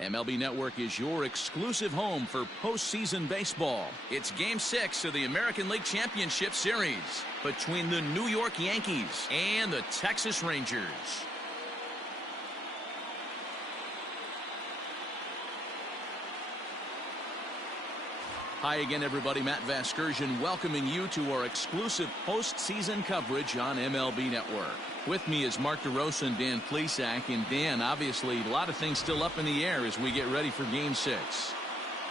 MLB Network is your exclusive home for postseason baseball. It's Game 6 of the American League Championship Series between the New York Yankees and the Texas Rangers. Hi again, everybody. Matt Vasgersian welcoming you to our exclusive postseason coverage on MLB Network. With me is Mark DeRosa and Dan Plesac. And Dan, obviously, a lot of things still up in the air as we get ready for Game 6.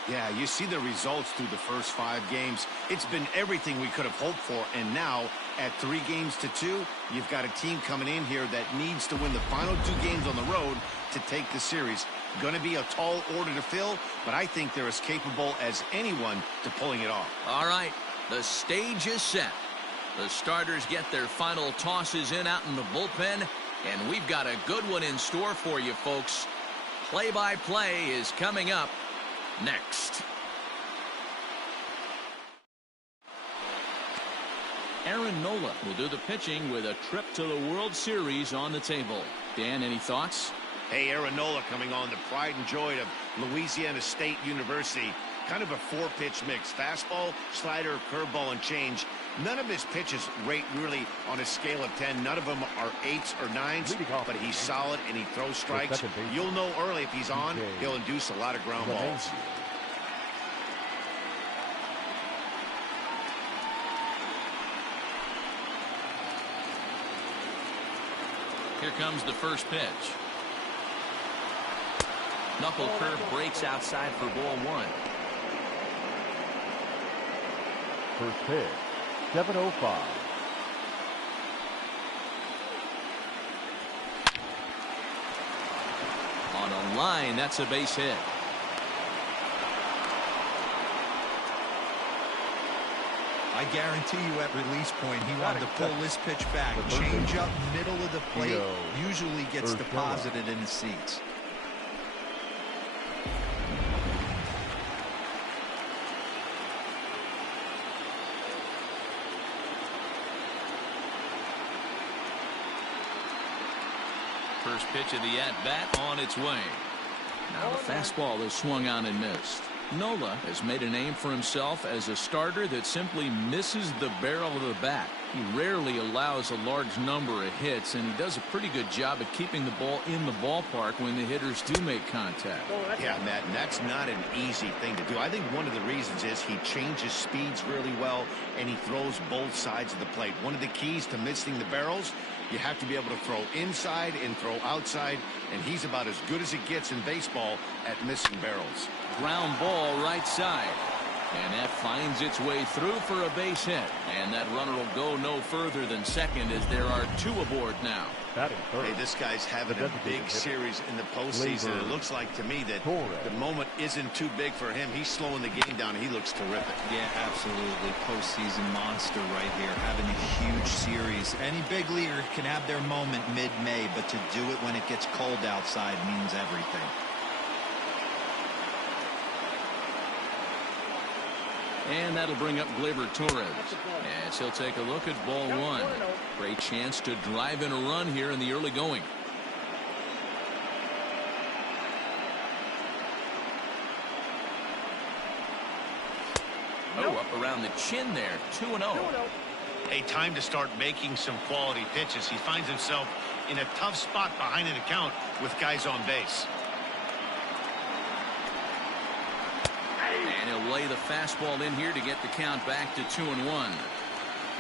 Yeah, you see the results through the first 5 games. It's been everything we could have hoped for. And now, at 3-2, you've got a team coming in here that needs to win the final 2 games on the road to take the series. Going to be a tall order to fill, but I think they're as capable as anyone to pulling it off. All right, the stage is set. The starters get their final tosses in out in the bullpen, and we've got a good one in store for you, folks. Play-by-play is coming up next. Aaron Nola will do the pitching with a trip to the World Series on the table. Dan, any thoughts? Hey, Aaron Nola coming on, the pride and joy of Louisiana State University. Kind of a 4-pitch mix. Fastball, slider, curveball, and change. None of his pitches rate really on a scale of 10. None of them are 8s or 9s, but he's solid and he throws strikes. You'll know early if he's on, he'll induce a lot of ground balls. Here comes the first pitch. Knuckle curve breaks outside for ball 1. First pitch, 7:05. On a line, that's a base hit. I guarantee you at release point he wanted to pull this pitch back. Change up middle of the plate usually gets deposited in the seats. First pitch of the at-bat on its way. Now the fastball is swung on and missed. Nola has made a name for himself as a starter that simply misses the barrel of the bat. He rarely allows a large number of hits, and he does a pretty good job of keeping the ball in the ballpark when the hitters do make contact. Yeah, Matt, and that's not an easy thing to do. I think one of the reasons is he changes speeds really well, and he throws both sides of the plate. One of the keys to missing the barrels, you have to be able to throw inside and throw outside, and he's about as good as it gets in baseball at missing barrels. Ground ball right side. And that finds its way through for a base hit. And that runner will go no further than second as there are 2 aboard now. Hey, this guy's having a big series in the postseason. It looks like to me that the moment isn't too big for him. He's slowing the game down. He looks terrific. Yeah, absolutely. Postseason monster right here. Having a huge series. Any big leaguer can have their moment mid-May, but to do it when it gets cold outside means everything. And that'll bring up Gleyber Torres as he'll take a look at ball 1. Great chance to drive in a run here in the early going. Oh, up around the chin there. 2-0. A time to start making some quality pitches. He finds himself in a tough spot behind an account with guys on base. And he'll lay the fastball in here to get the count back to 2-1.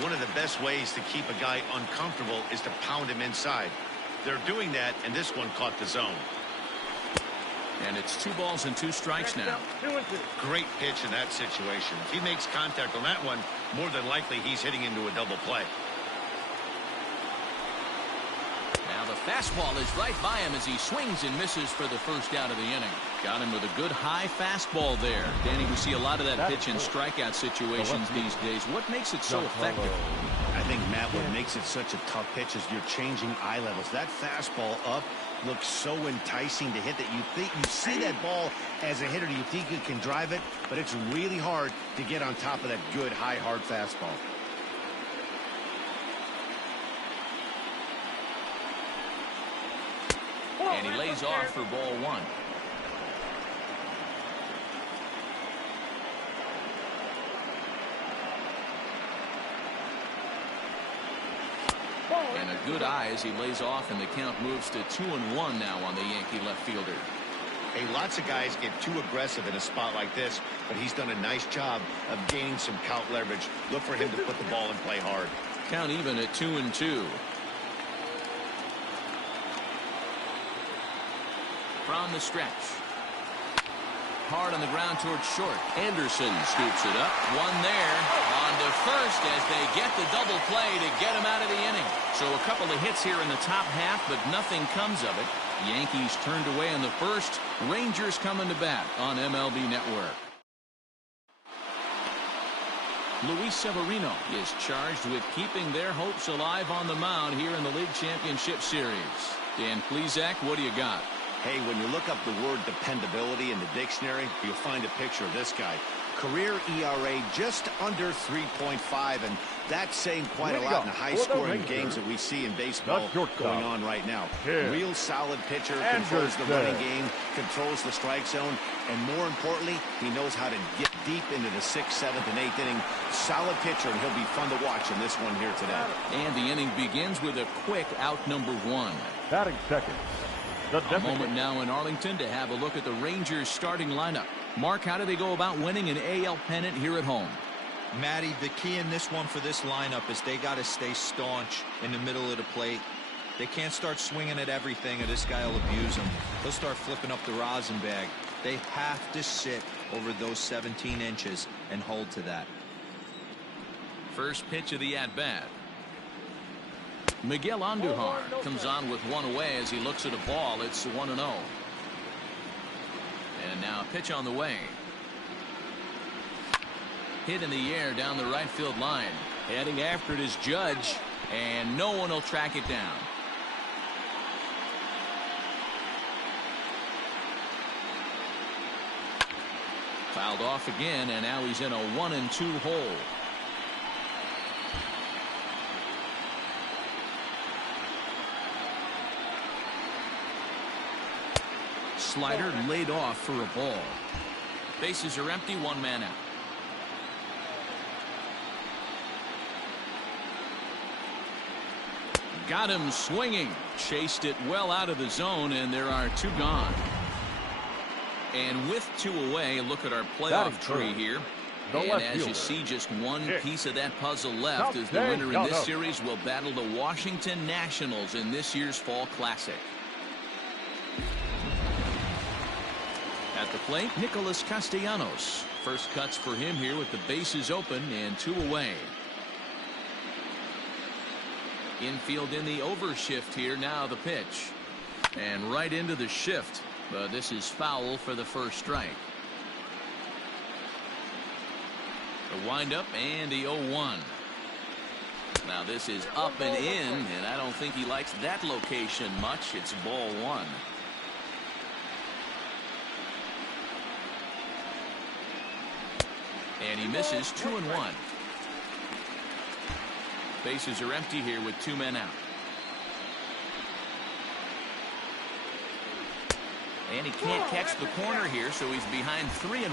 One of the best ways to keep a guy uncomfortable is to pound him inside. They're doing that, and this one caught the zone. And it's 2 balls and 2 strikes now. Great pitch in that situation. If he makes contact on that one, more than likely he's hitting into a double play. Now the fastball is right by him as he swings and misses for the first out of the inning. Got him with a good high fastball there. Danny, we see a lot of that pitch in strikeout situations these days. What makes it so effective? I think, Matt, what makes it such a tough pitch is you're changing eye levels. That fastball up looks so enticing to hit that you see that ball as a hitter, you think you can drive it, but it's really hard to get on top of that good high hard fastball. And he lays off for ball 1. And a good eye as he lays off, and the count moves to 2-1 now on the Yankee left fielder. Hey, lots of guys get too aggressive in a spot like this, but he's done a nice job of gaining some count leverage. Look for him to put the ball in play hard. Count even at 2-2. From the stretch. Hard on the ground towards short. Anderson scoops it up. One there. On to first as they get the double play to get him out of the inning. So a couple of hits here in the top half, but nothing comes of it. Yankees turned away in the first. Rangers coming to bat on MLB Network. Luis Severino is charged with keeping their hopes alive on the mound here in the League Championship Series. Dan Plesac, what do you got? Hey, when you look up the word dependability in the dictionary, you'll find a picture of this guy. Career ERA just under 3.5, and that's saying quite a lot in the high-scoring games that we see in baseball going on right now. Real solid pitcher, controls the running game, controls the strike zone, and more importantly, he knows how to get deep into the 6th, 7th, and 8th inning. Solid pitcher, and he'll be fun to watch in this one here today. And the inning begins with a quick out number 1. Batting second. A moment now in Arlington to have a look at the Rangers starting lineup. Mark, how do they go about winning an AL pennant here at home? Matty, the key in this one for this lineup is they got to stay staunch in the middle of the plate. They can't start swinging at everything or this guy will abuse them. He'll start flipping up the rosin bag. They have to sit over those 17 inches and hold to that. First pitch of the at-bat. Miguel Andujar comes on with one away as he looks at a ball. It's 1-0. And now a pitch on the way. Hit in the air down the right field line. Heading after it is Judge, and no one will track it down. Fouled off again, and now he's in a 1-2 hole. Slider laid off for a ball. Bases are empty, one man out. Got him swinging. Chased it well out of the zone, and there are 2 gone. And with 2 away, look at our playoff tree here. And as you see, just one piece of that puzzle left as the winner in this series will battle the Washington Nationals in this year's Fall Classic. At the plate, Nicholas Castellanos. First cuts for him here with the bases open and 2 away. Infield in the overshift here. Now the pitch. And right into the shift. But this is foul for the first strike. The windup and the 0-1. Now this is up and in, and I don't think he likes that location much. It's ball 1. And he misses 2-1. Bases are empty here with 2 men out. And he can't catch the corner here, so he's behind 3-1.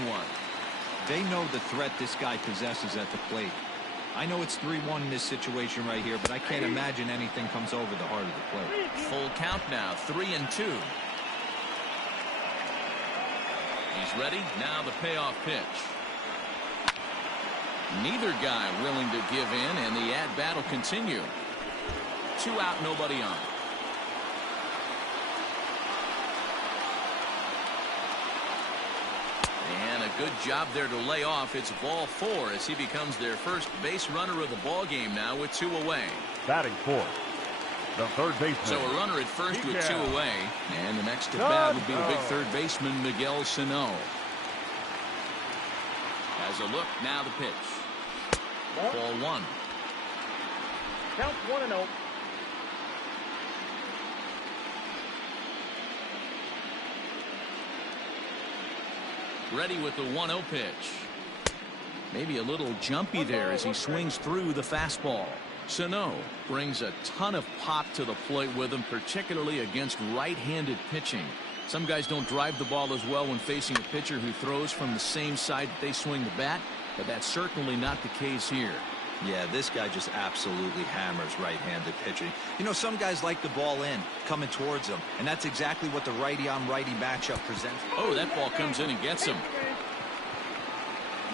They know the threat this guy possesses at the plate. I know it's 3-1 in this situation right here, but I can't imagine anything comes over the heart of the plate. Full count now, 3-2. He's ready. Now the payoff pitch. Neither guy willing to give in, and the at-bat will continue. 2 out, nobody on. And a good job there to lay off. It's ball 4 as he becomes their first base runner of the ball game now with 2 away. Batting fourth, the third baseman. So a runner at first with 2 away, and the next at bat would be the big third baseman Miguel Sano. As a look, now the pitch. Ball 1. Count 1-0. Ready with the 1-0 pitch. Maybe a little jumpy there as he swings through the fastball. Sano brings a ton of pop to the plate with him, particularly against right-handed pitching. Some guys don't drive the ball as well when facing a pitcher who throws from the same side that they swing the bat, but that's certainly not the case here. Yeah, this guy just absolutely hammers right-handed pitching. You know, some guys like the ball in, coming towards them, and that's exactly what the righty-on-righty matchup presents. Oh, that ball comes in and gets him.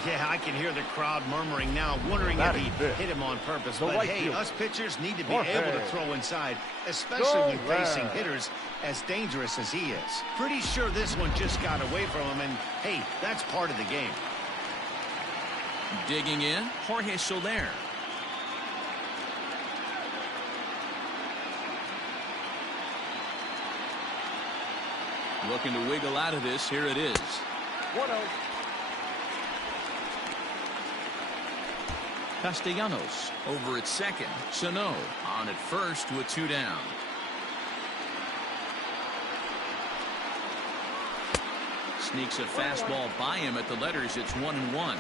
Yeah, I can hear the crowd murmuring now, wondering if he hit him on purpose. But hey, us pitchers need to be able to throw inside, especially when facing hitters as dangerous as he is. Pretty sure this one just got away from him, and hey, that's part of the game. Digging in, Jorge Soler. Looking to wiggle out of this. Here it is. 1-0. Castellanos over at second. Sano on at first with 2 down. Sneaks a fastball by him at the letters. It's 1-1.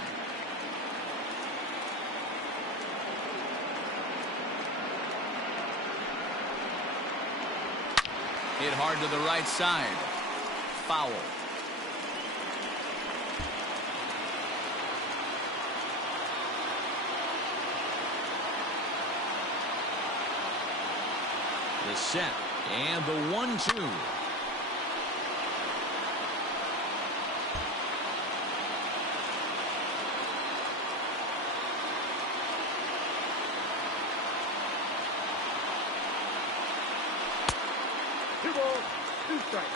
Hit hard to the right side. Foul. The set and the 1-2. Two balls, 2 strikes.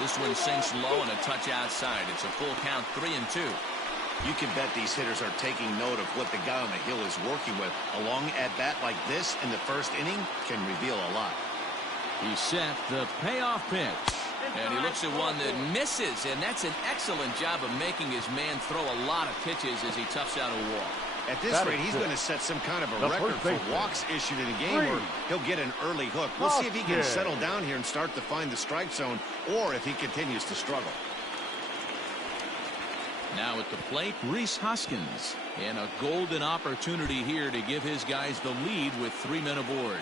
This one sinks low and a touch outside. It's a full count, 3-2. You can bet these hitters are taking note of what the guy on the hill is working with. A long at-bat like this in the first inning can reveal a lot. He set the payoff pitch. And he looks at one that misses, and that's an excellent job of making his man throw a lot of pitches as he toughs out a walk. At this rate, he's going to set some kind of a record for walks issued in a game where he'll get an early hook. We'll see if he can settle down here and start to find the strike zone, or if he continues to struggle. Now at the plate, Rhys Hoskins. And a golden opportunity here to give his guys the lead with 3 men aboard.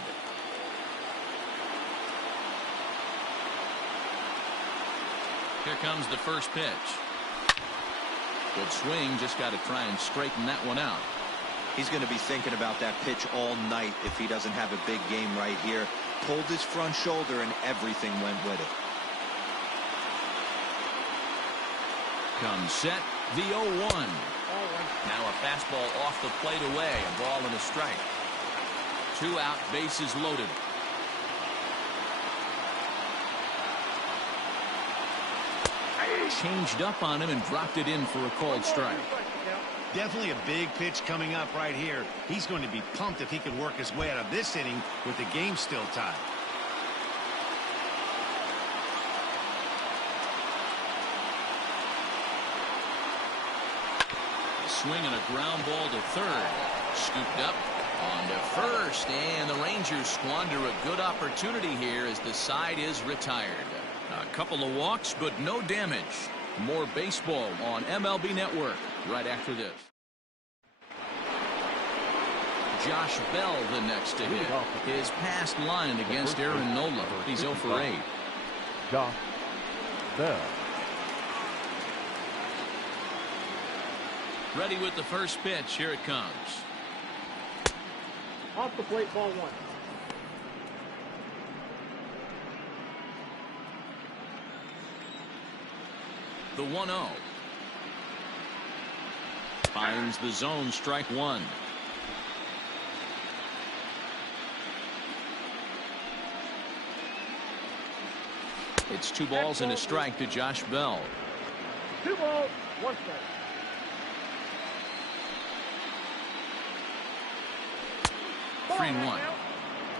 Here comes the first pitch. Good swing, just got to try and straighten that one out. He's going to be thinking about that pitch all night if he doesn't have a big game right here. Pulled his front shoulder and everything went with it. Comes set, the 0-1. Now a fastball off the plate away, a ball and a strike. 2 out, bases loaded. Changed up on him and dropped it in for a called strike. Definitely a big pitch coming up right here. He's going to be pumped if he can work his way out of this inning with the game still tied. A swing and a ground ball to third. Scooped up on to first, and the Rangers squander a good opportunity here as the side is retired. A couple of walks, but no damage. More baseball on MLB Network right after this. Josh Bell the next to hit. His past line against Aaron Nola. He's 0 for 8. Josh Bell. Ready with the first pitch. Here it comes. Off the plate, ball 1. The 1-0. Finds the zone, strike 1. It's 2 balls and a strike to Josh Bell. 2 balls, 1 strike. Three and 1.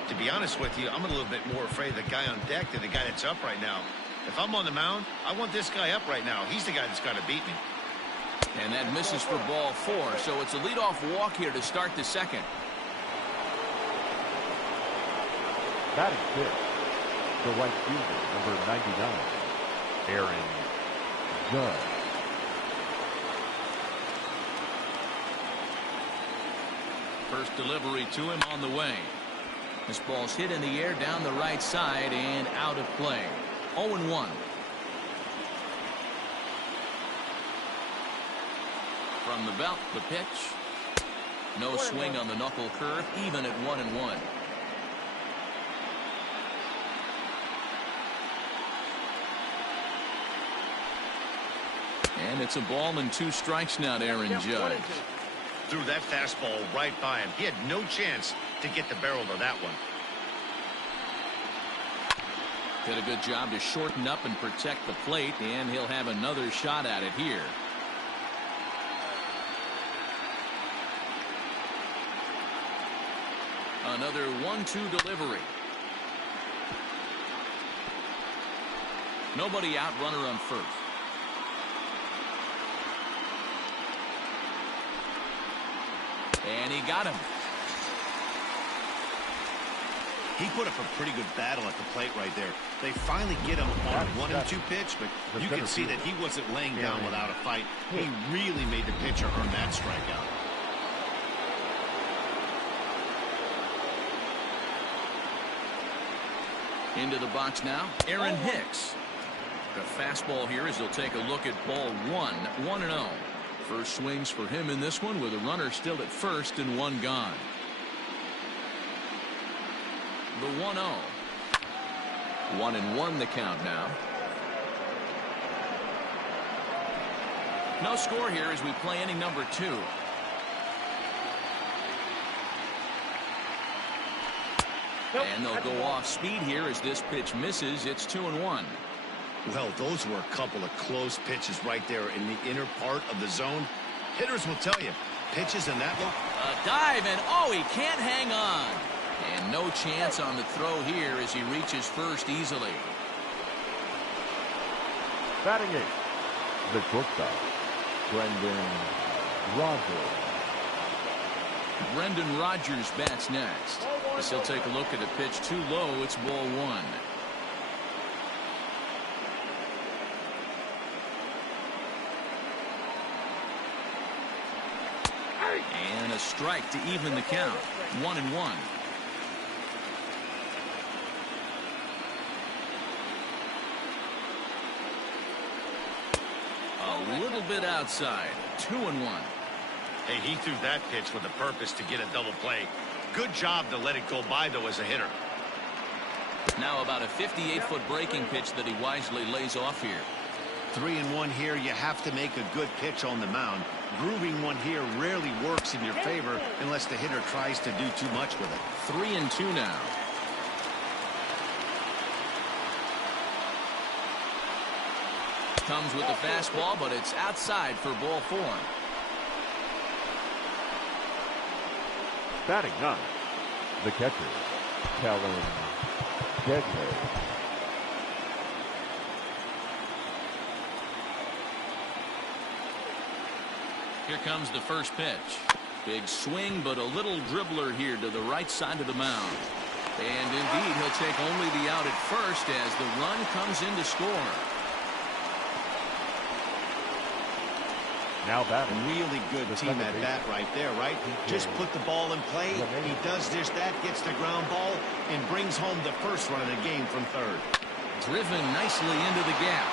To be honest with you, I'm a little bit more afraid of the guy on deck than the guy that's up right now. If I'm on the mound, I want this guy up right now. He's the guy that's got to beat me. And that misses for ball 4, so it's a leadoff walk here to start the second. Batting fifth, the right fielder, number 99, Aaron Judge. First delivery to him on the way. This ball's hit in the air down the right side and out of play. 0-1. From the belt, the pitch. No swing on the knuckle curve, even at 1-1. And it's a ball and 2 strikes now to Aaron Judge. Threw that fastball right by him. He had no chance to get the barrel to that one. Did a good job to shorten up and protect the plate, and he'll have another shot at it here. Another 1-2 delivery. Nobody out, runner on first. And he got him. He put up a pretty good battle at the plate right there. They finally get him on a 1-2 pitch, but you can see that he wasn't laying down without a fight. He really made the pitcher earn that strikeout. Into the box now, Aaron Hicks. The fastball here as he'll take a look at ball 1, 1-0. First swings for him in this one with a runner still at first and 1 gone. The 1-0. 1-1 the count now. No score here as we play inning number 2. And they'll go off speed here as this pitch misses. It's 2-1. Well, those were a couple of close pitches right there in the inner part of the zone. Hitters will tell you, pitches in that look. A dive, and oh, he can't hang on. And no chance on the throw here as he reaches first easily. Batting 8, the shortstop, Brendan Rodgers. Brendan Rodgers bats next. As he'll take a look at a pitch too low. It's ball 1. And a strike to even the count. 1-1. A little bit outside. 2-1. Hey, he threw that pitch with a purpose to get a double play. Good job to let it go by, though, as a hitter. Now about a 58-foot breaking pitch that he wisely lays off here. 3-1 here. You have to make a good pitch on the mound. Grooving one here rarely works in your favor unless the hitter tries to do too much with it. 3-2 now. Comes with the fastball, but it's outside for ball 4. Batting 9, the catcher, Kellen Deadley. Here comes the first pitch. Big swing, but a little dribbler here to the right side of the mound. And indeed, he'll take only the out at first as the run comes in to score. Now batting. Really good team at bat right there, right? Just put the ball in play. He does just that, gets the ground ball, and brings home the first run of the game from third. Driven nicely into the gap.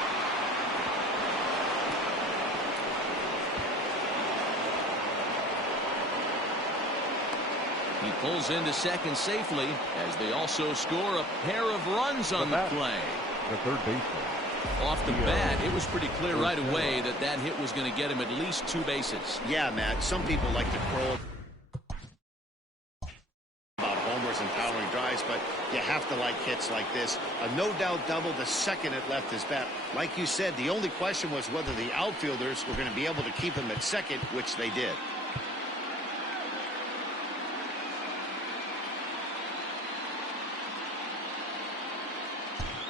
He pulls into second safely as they also score a pair of runs on the play. The third baseman. Off the bat, it was pretty clear right away that that hit was going to get him at least 2 bases. Yeah, Matt, some people like to crow about homers and powering drives, but you have to like hits like this. A no-doubt double the second it left his bat. Like you said, the only question was whether the outfielders were going to be able to keep him at second, which they did.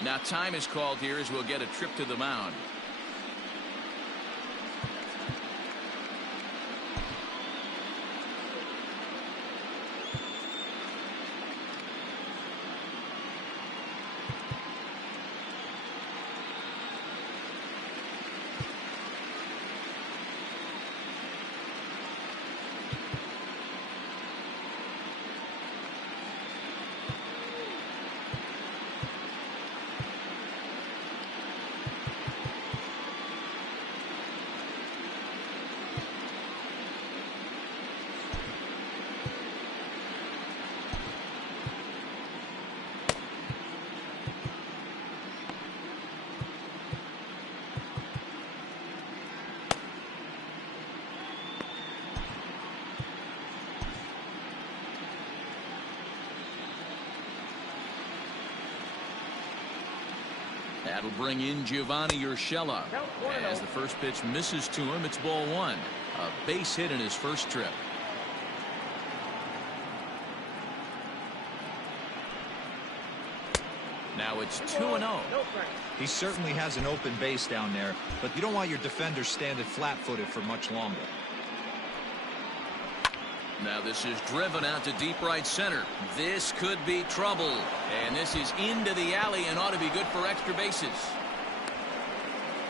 Now time is called here as we'll get a trip to the mound. That'll bring in Giovanni Urshela. As the first pitch misses to him, it's ball one. A base hit in his first trip. Now it's 2-0. He certainly has an open base down there, but you don't want your defender standing flat-footed for much longer. Now this is driven out to deep right center. This could be trouble. And this is into the alley and ought to be good for extra bases.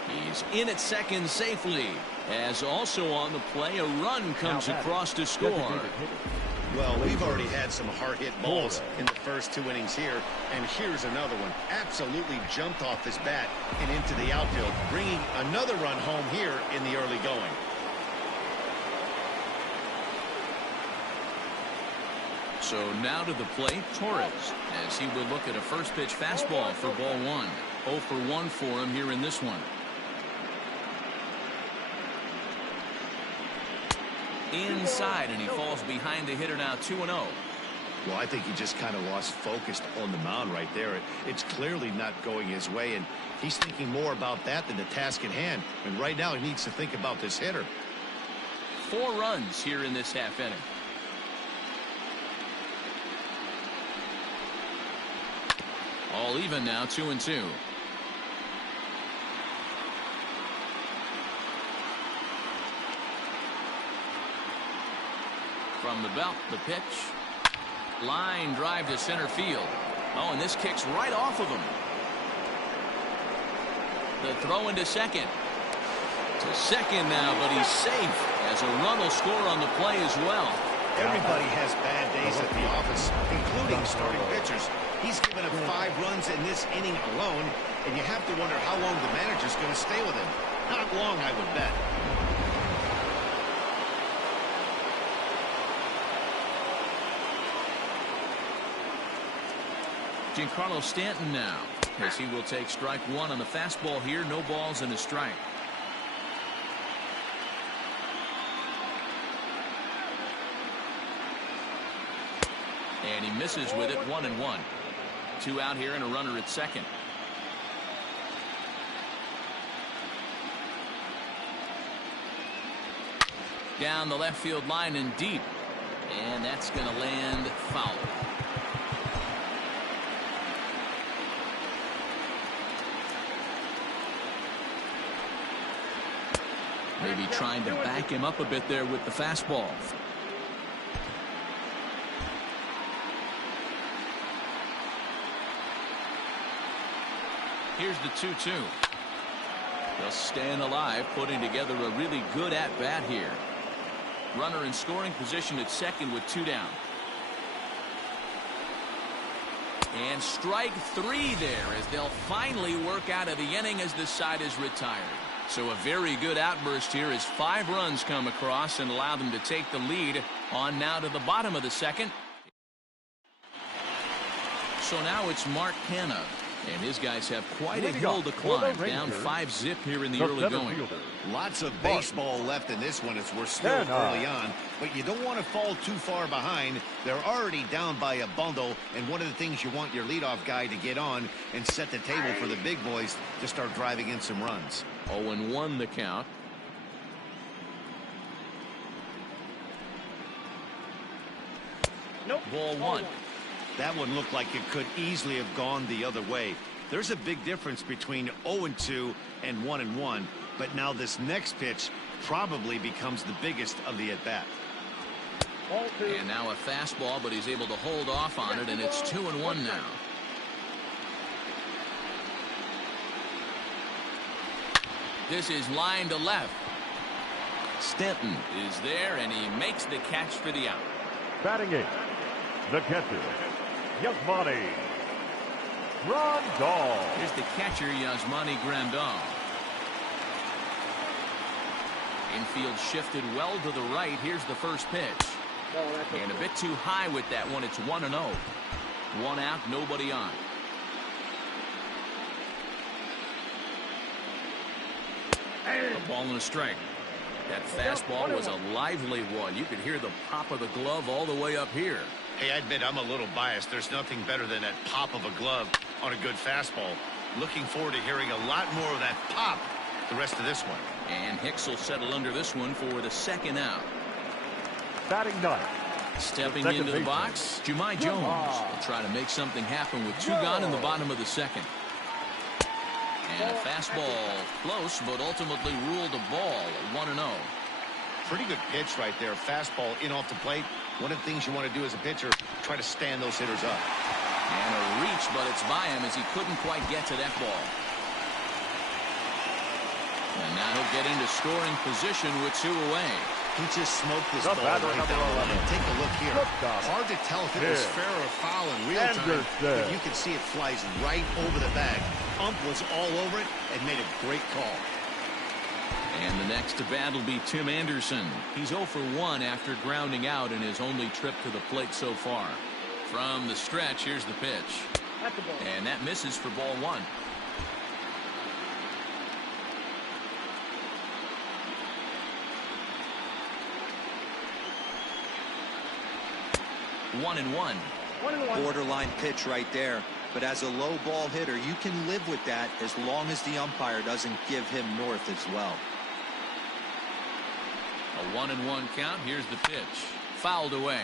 He's in at second safely. As also on the play, a run comes across to score. Well, we've already had some hard-hit balls in the first 2 innings here, and here's another one. Absolutely jumped off his bat and into the outfield, bringing another run home here in the early going. So now to the plate, Torres, as he will look at a first pitch fastball for ball one. 0 for 1 for him here in this one. Inside, and he falls behind the hitter now 2-0. Well, I think he just kind of lost focus on the mound right there. It's clearly not going his way, and he's thinking more about that than the task at hand. And right now he needs to think about this hitter. 4 runs here in this half inning. All even now, 2-2. From the belt, the pitch. Line drive to center field. Oh, and this kicks right off of him. The throw into second. To second now, but he's safe as a run will score on the play as well. Everybody has bad days at the office, including starting pitchers. He's given up 5 runs in this inning alone, and you have to wonder how long the manager's going to stay with him. Not long, I would bet. Giancarlo Stanton now, as he will take strike 1 on the fastball here. No balls and a strike. And he misses with it. 1-1. 2 out here and a runner at second. Down the left field line and deep. And that's going to land foul. Maybe trying to back him up a bit there with the fastball. Here's the 2-2. They'll staying alive, putting together a really good at-bat here. Runner in scoring position at second with 2 down. And strike 3 there as they'll finally work out of the inning as the side is retired. So a very good outburst here as 5 runs come across and allow them to take the lead on now to the bottom of the second. So now it's Mark Canha. And his guys have quite a hill to climb. Down 5-zip here in the early going. Lots of baseball left in this one as we're still early on. But you don't want to fall too far behind. They're already down by a bundle. And one of the things you want your leadoff guy to get on and set the table for the big boys to start driving in some runs. 0-1 the count. Nope. Ball 1. That one looked like it could easily have gone the other way. There's a big difference between 0-2 and 1-1, but now this next pitch probably becomes the biggest of the at-bat. And now a fastball, but he's able to hold off on it, and it's 2-1 now. This is line to left. Stanton is there, and he makes the catch for the out. Batting 8, the catcher, Yasmani Grandal. Here's the catcher, Yasmani Grandal. Infield shifted well to the right. Here's the first pitch. And a bit too high with that one. It's 1-0. 1 out, nobody on. A ball and a strike. That fastball was a lively one. You could hear the pop of the glove all the way up here. Hey, I admit I'm a little biased. There's nothing better than that pop of a glove on a good fastball. Looking forward to hearing a lot more of that pop the rest of this one. And Hicks will settle under this one for the second out. Batting ninth. Stepping into the box, Jahmai Jones will try to make something happen with 2 gone in the bottom of the second. And a fastball close, but ultimately ruled a ball, 1-0. Pretty good pitch right there. Fastball in off the plate. One of the things you want to do as a pitcher, try to stand those hitters up. And a reach, but it's by him as he couldn't quite get to that ball. And now he'll get into scoring position with 2 away. He just smoked this The ball batter, right number down the 11. line. Take a look here. Shortstop. Hard to tell if it was fair or foul in real time, but you can see it flies right over the bag. Ump was all over it and made a great call. And the next to bat will be Tim Anderson. He's 0 for 1 after grounding out in his only trip to the plate so far. From the stretch, here's the pitch. At the ball. And that misses for ball 1. One and one. 1-1. Borderline pitch right there. But as a low ball hitter, you can live with that as long as the umpire doesn't give him north as well. A 1-1 count. Here's the pitch. Fouled away.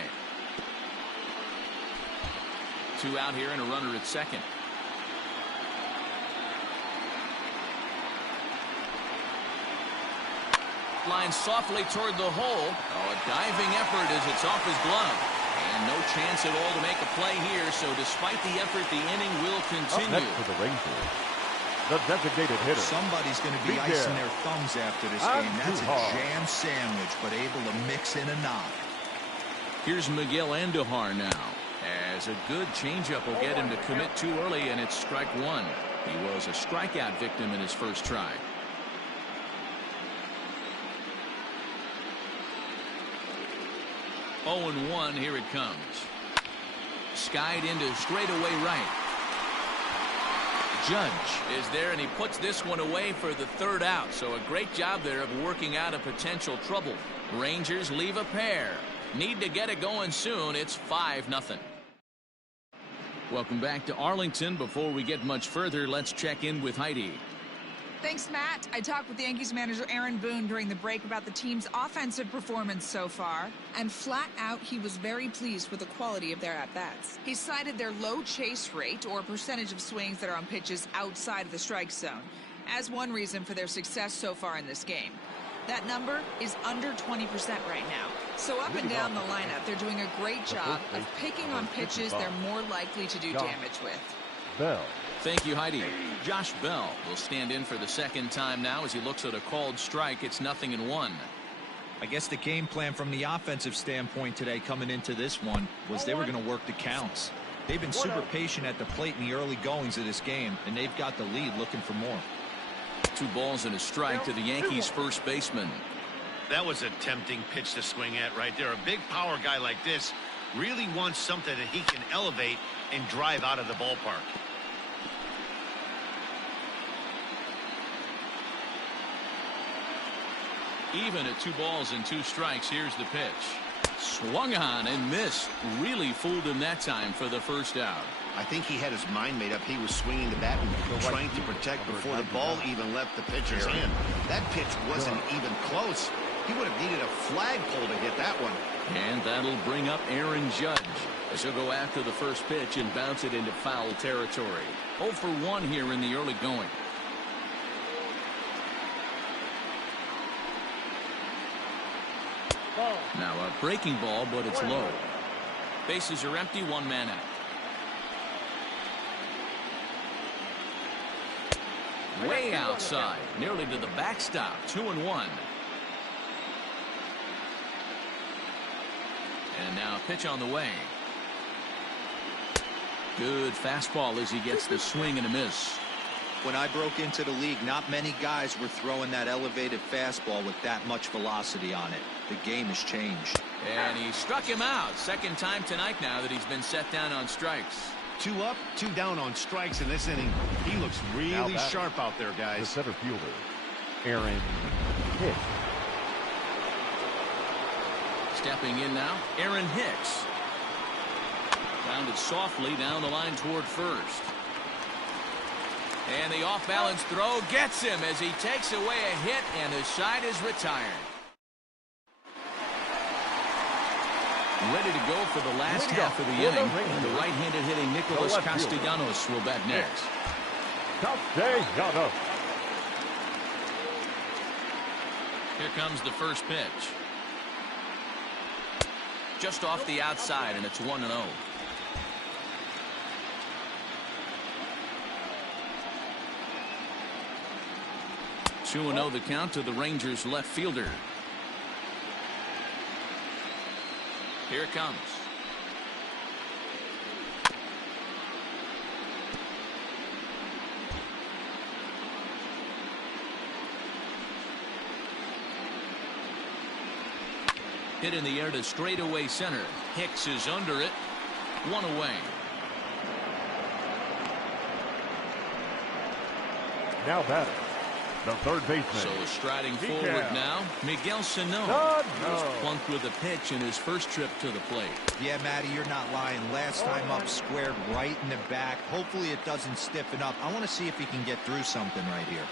2 out here and a runner at second. Line softly toward the hole. Oh, a diving effort as it's off his glove. And no chance at all to make a play here, so despite the effort, the inning will continue. Up next for the Rangers, the designated hitter. Somebody's going to be icing their thumbs after this game. That's a jam sandwich, but able to mix in a knock. Here's Miguel Andujar now, as a good changeup will get him to commit too early, and it's strike 1. He was a strikeout victim in his first try. 0-1, here it comes. Skied into straightaway right. Judge is there, and he puts this one away for the 3rd out. So a great job there of working out a potential trouble. Rangers leave a pair. Need to get it going soon. It's 5-0. Welcome back to Arlington. Before we get much further, let's check in with Heidi. Thanks, Matt. I talked with Yankees manager Aaron Boone during the break about the team's offensive performance so far, and flat out, he was very pleased with the quality of their at-bats. He cited their low chase rate, or percentage of swings that are on pitches outside of the strike zone, as one reason for their success so far in this game. That number is under 20% right now. So up and down the lineup, they're doing a great job of picking on pitches they're more likely to do damage with. Bell. Thank you, Heidi. Josh Bell will stand in for the 2nd time now as he looks at a called strike. It's 0-1. I guess the game plan from the offensive standpoint today coming into this one was they were going to work the counts. They've been super patient at the plate in the early goings of this game, and they've got the lead looking for more. 2 balls and a strike to the Yankees first baseman. That was a tempting pitch to swing at right there. A big power guy like this really wants something that he can elevate and drive out of the ballpark. Even at 2 balls and 2 strikes, here's the pitch. Swung on and missed. Really fooled him that time for the 1st out. I think he had his mind made up. He was swinging the bat and trying to protect before the ball even left the pitcher's hand. That pitch wasn't even close. He would have needed a flagpole to hit that one. And that'll bring up Aaron Judge as he'll go after the first pitch and bounce it into foul territory. 0 for 1 here in the early going. Now a breaking ball, but it's low. Bases are empty, 1 man out. Way outside, nearly to the backstop. 2-1. And now a pitch on the way. Good fastball as he gets the swing and a miss. When I broke into the league, not many guys were throwing that elevated fastball with that much velocity on it. The game has changed. And he struck him out. 2nd time tonight now that he's been set down on strikes. 2 up, 2 down on strikes in this inning. He looks really sharp out there, guys. The center fielder, Aaron Hicks. Stepping in now, Aaron Hicks. Grounded softly down the line toward first. And the off-balance throw gets him as he takes away a hit, and the side is retired. Ready to go for the last half of the inning. And the right-handed hitting Nicholas Castellanos will bat next. Castellanos. Here comes the first pitch. Just off the outside, and it's 1-0. 2-0 the count to the Rangers left fielder. Here it comes. Hit in the air to straightaway center. Hicks is under it. 1 away. Now batter, the third baseman. So striding forward now, Miguel Sano. Was plunked with a pitch in his first trip to the plate. Yeah, Matty, you're not lying. Last time up, squared right in the back. Hopefully it doesn't stiffen up. I want to see if he can get through something right here.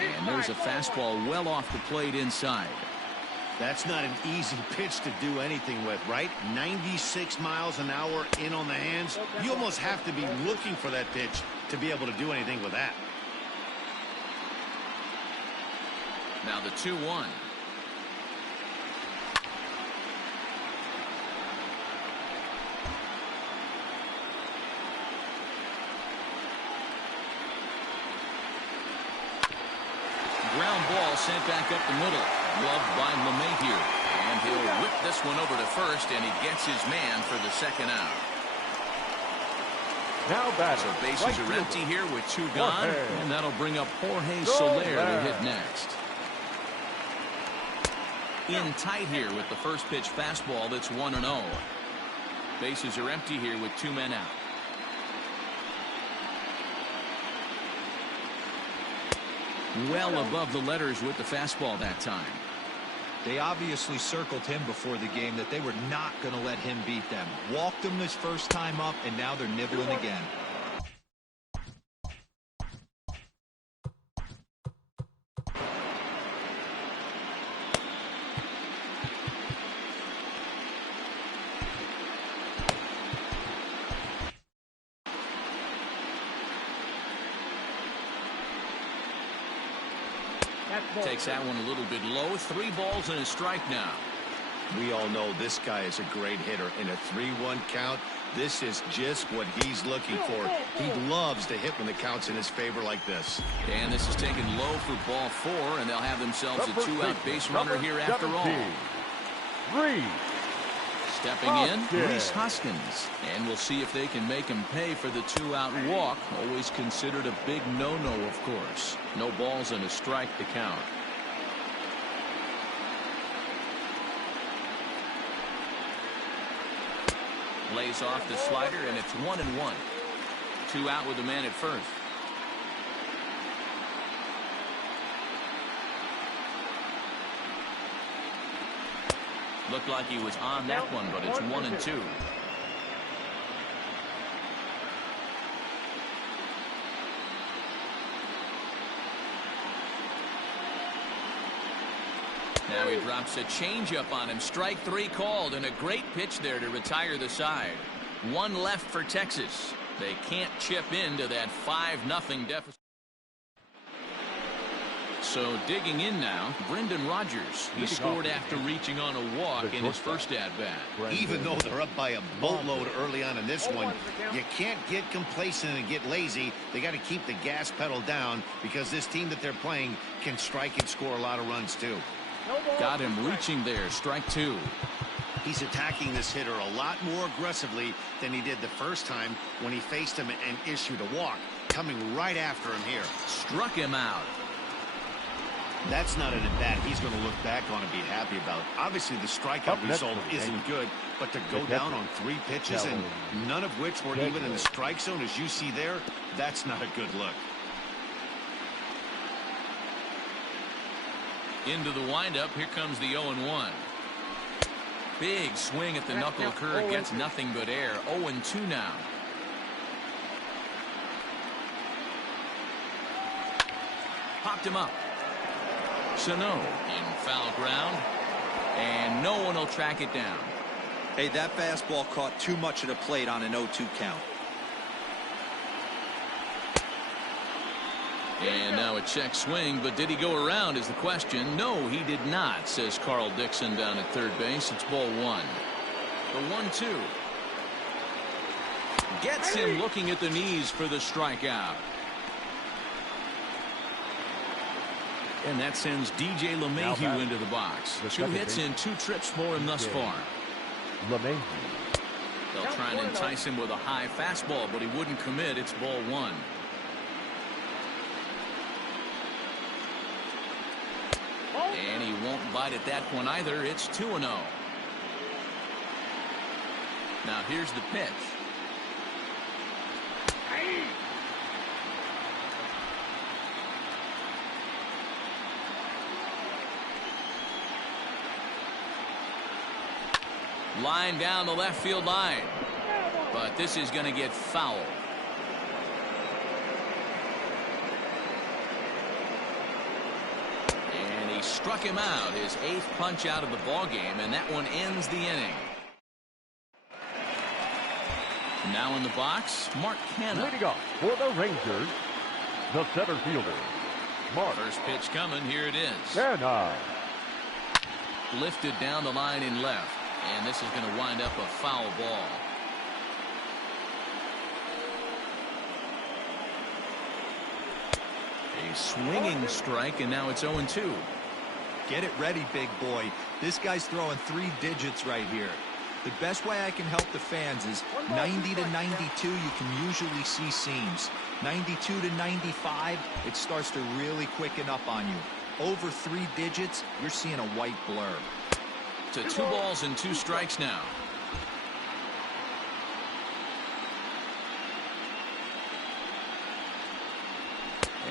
And there's a fastball well off the plate inside. That's not an easy pitch to do anything with, right? 96 miles an hour in on the hands. You almost have to be looking for that pitch to be able to do anything with that. Now the 2-1. Ground ball sent back up the middle. Gloved by LeMahieu. And he'll whip this one over to first, and he gets his man for the second out. Now batter, So bases right are fielder. empty here with 2 gone. Jorge. And that'll bring up Jorge Soler to hit next. In tight here with the first pitch fastball that's 1-0. Bases are empty here with 2 men out. Well above the letters with the fastball that time. They obviously circled him before the game that they were not going to let him beat them. Walked him his first time up, and now they're nibbling again. Takes that one a little bit low. 3 balls and a strike now. We all know this guy is a great hitter. In a 3-1 count, this is just what he's looking for. He loves to hit when the count's in his favor like this. And this is taken low for ball 4, and they'll have themselves a 2-out base runner here after all. Reed. Stepping in, Reese Hoskins. And we'll see if they can make him pay for the 2-out walk. Always considered a big no-no, of course. No balls and a strike to count. Lays off the slider, and it's 1-1. 2 out with the man at first. Looked like he was on that one, but it's 1-2. Now he drops a changeup on him. Strike 3 called, and a great pitch there to retire the side. 1 left for Texas. They can't chip into that 5-0 deficit. So digging in now, Brendan Rodgers. He scored after reaching on a walk in his first at-bat. Even though they're up by a boatload early on in this one, you can't get complacent and get lazy. They got to keep the gas pedal down because this team that they're playing can strike and score a lot of runs too. Got him reaching there. Strike 2. He's attacking this hitter a lot more aggressively than he did the first time when he faced him and issued a walk. Coming right after him here. Struck him out. That's not an at-bat he's going to look back on and be happy about. Obviously, the strikeout result isn't good, but to go down on 3 pitches and none of which were even in the strike zone, as you see there, that's not a good look. Into the windup. Here comes the 0-1. Big swing at the knuckle curve. Gets nothing but air. 0-2 now. Popped him up. Sano in foul ground. And no one will track it down. Hey, that fastball caught too much of the plate on an 0-2 count. And now a check swing, but did he go around is the question. No, he did not, says Carl Dixon down at third base. It's ball one. The 1-2. Gets him looking at the knees for the strikeout. And that sends DJ LeMahieu into the box. 2 hits and 2 trips for him thus far. LeMahieu. They'll try and entice him with a high fastball, but he wouldn't commit. It's ball one. And he won't bite at that one either. It's 2-0. Now here's the pitch. Line down the left field line. But this is going to get foul. And he struck him out, his 8th punch out of the ball game, and that one ends the inning. Now in the box, Mark Canha. Leading off for the Rangers, the center fielder, Mark. First pitch coming. Here it is. Canha. Lifted down the line in left. And this is going to wind up a foul ball. A swinging strike, and now it's 0-2. Get it ready, big boy. This guy's throwing 3 digits right here. The best way I can help the fans is 90 to 92, you can usually see seams. 92 to 95, it starts to really quicken up on you. Over 3 digits, you're seeing a white blur. To 2 balls and 2 strikes now.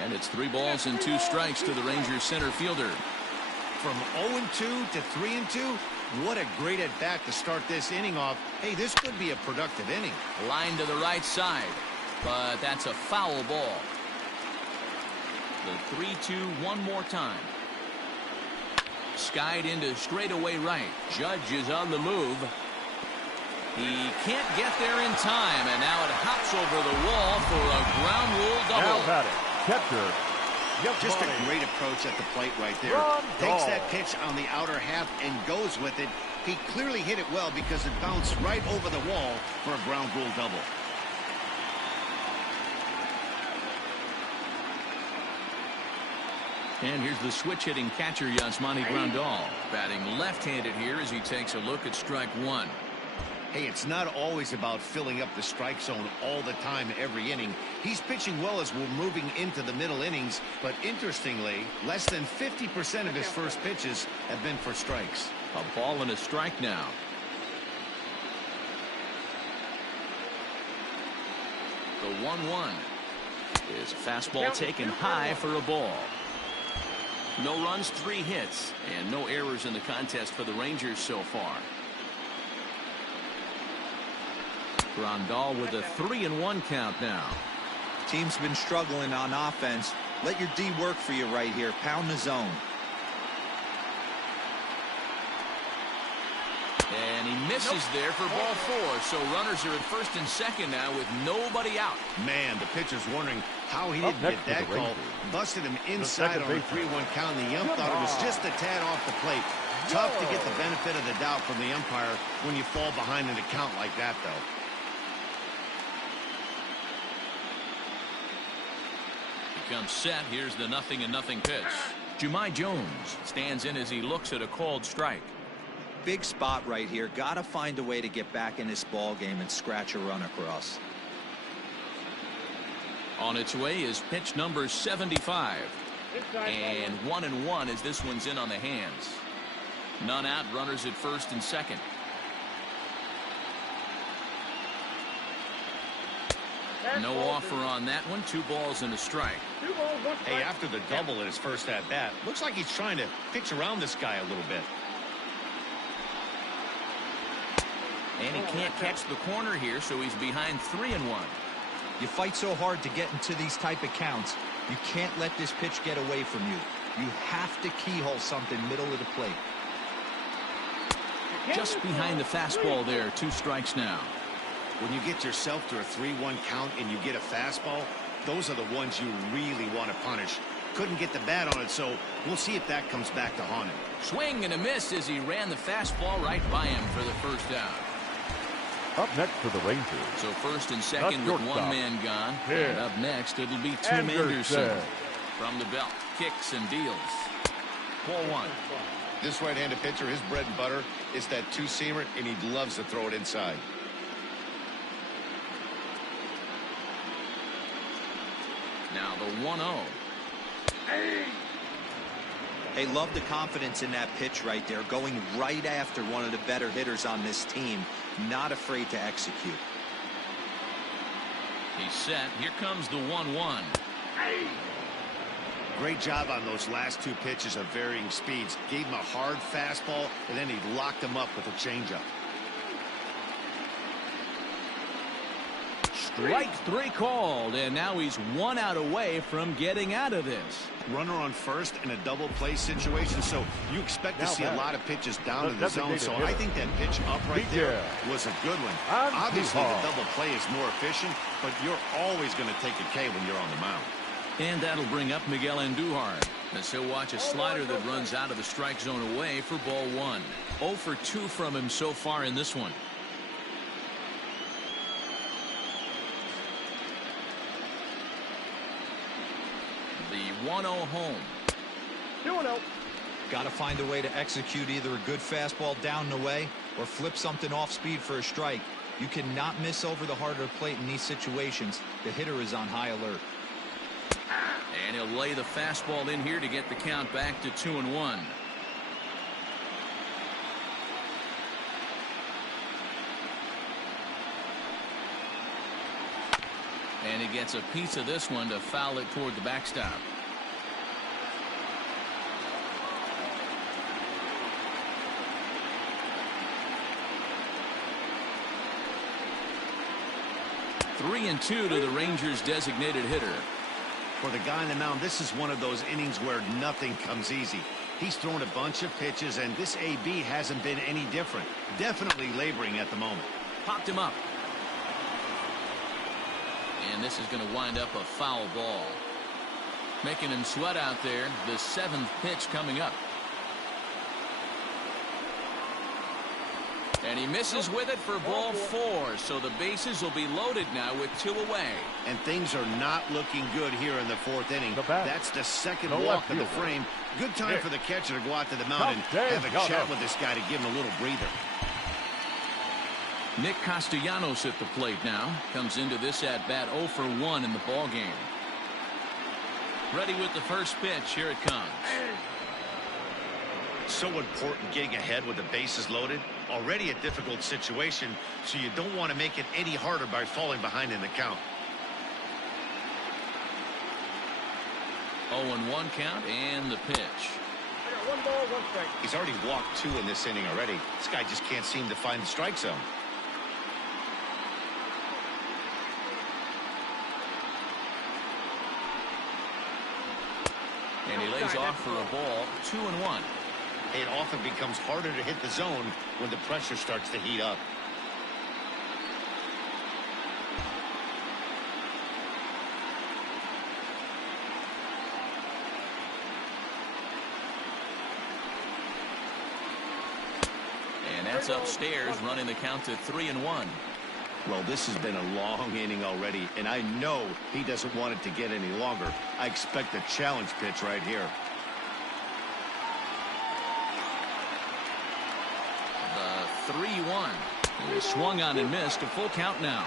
And it's 3 balls and 2 strikes to the Rangers center fielder. From 0-2 to 3-2, what a great at-bat to start this inning off. Hey, this could be a productive inning. Line to the right side, but that's a foul ball. The 3-2 one more time. Skied into straightaway right. Judge is on the move. He can't get there in time, and now it hops over the wall for a ground rule double. Now batting, catcher. Just a great approach at the plate right there. Takes that pitch on the outer half and goes with it. He clearly hit it well because it bounced right over the wall for a ground rule double. And here's the switch-hitting catcher, Yasmani Grandal, batting left-handed here as he takes a look at strike one. Hey, it's not always about filling up the strike zone all the time every inning. He's pitching well as we're moving into the middle innings, but interestingly, less than 50% of his first pitches have been for strikes. A ball and a strike now. The 1-1 is a fastball taken high for a ball. No runs, 3 hits, and no errors in the contest for the Rangers so far. Grandal with a 3-1 count now. Team's been struggling on offense. Let your D work for you right here. Pound the zone. And he misses there for ball 4. So runners are at first and second now with nobody out. Man, the pitcher's wondering how he didn't get that call. Busted him inside on a 3-1 count. The ump thought it was just a tad off the plate. Tough to get the benefit of the doubt from the umpire when you fall behind in a count like that, though. Comes set. Here's the 0-0 pitch. Jahmai Jones stands in as he looks at a called strike. Big spot right here. Got to find a way to get back in this ball game and scratch a run across. On its way is pitch number 75. And 1-1 as this one's in on the hands. None out, runners at first and second. No offer on that one. 2 balls and a strike. Hey, after the double at his first at-bat, looks like he's trying to pitch around this guy a little bit. And he can't catch the corner here, so he's behind 3-1. You fight so hard to get into these type of counts. You can't let this pitch get away from you. You have to keyhole something middle of the plate. Just behind the fastball there. 2 strikes now. When you get yourself to a 3-1 count and you get a fastball, those are the ones you really want to punish. Couldn't get the bat on it, so we'll see if that comes back to haunt him. Swing and a miss as he ran the fastball right by him for the first down. Up next for the Rangers. So first and second with one man gone. And up next, it'll be Tim Anderson. From the belt, kicks and deals. Ball 1. This right-handed pitcher, his bread and butter is that two-seamer, and he loves to throw it inside. Now the 1-0. Hey, love the confidence in that pitch right there, going right after one of the better hitters on this team, not afraid to execute. He's set. Here comes the 1-1. Great job on those last 2 pitches of varying speeds. Gave him a hard fastball, and then he locked him up with a changeup. Strike 3 called, and now he's 1 out away from getting out of this. Runner on first in a double play situation, so you expect to see a lot of pitches down in the zone. So I think that pitch up right there was a good one. Obviously, the double play is more efficient, but you're always going to take a K when you're on the mound. And that'll bring up Miguel Andujar as he'll watch a slider that runs out of the strike zone away for ball 1. 0 for 2 from him so far in this one. The 1-0 home. 2-0. Got to find a way to execute either a good fastball down the way or flip something off speed for a strike. You cannot miss over the harder plate in these situations. The hitter is on high alert. And he'll lay the fastball in here to get the count back to 2-1. And he gets a piece of this one to foul it toward the backstop. Three and 2 to the Rangers' designated hitter. For the guy on the mound, this is one of those innings where nothing comes easy. He's thrown a bunch of pitches, and this AB hasn't been any different. Definitely laboring at the moment. Popped him up. And this is going to wind up a foul ball. Making him sweat out there. The 7th pitch coming up. And he misses with it for ball 4. So the bases will be loaded now with 2 away. And things are not looking good here in the 4th inning. That's the 2nd walk of the frame. Good time for the catcher to go out to the mound and have a chat with this guy to give him a little breather. Nick Castellanos at the plate now. Comes into this at bat 0 for 1 in the ball game. Ready with the first pitch. Here it comes. So important getting ahead with the bases loaded. Already a difficult situation, so you don't want to make it any harder by falling behind in the count. 0-1 count and the pitch. I got 1 ball, 1 strike. He's already walked 2 in this inning already. This guy just can't seem to find the strike zone. And he lays off for a ball. 2-1. It often becomes harder to hit the zone when the pressure starts to heat up. And that's upstairs, running the count to 3-1. Well, this has been a long inning already, and I know he doesn't want it to get any longer. I expect a challenge pitch right here. The 3-1. He swung on and missed. A full count now.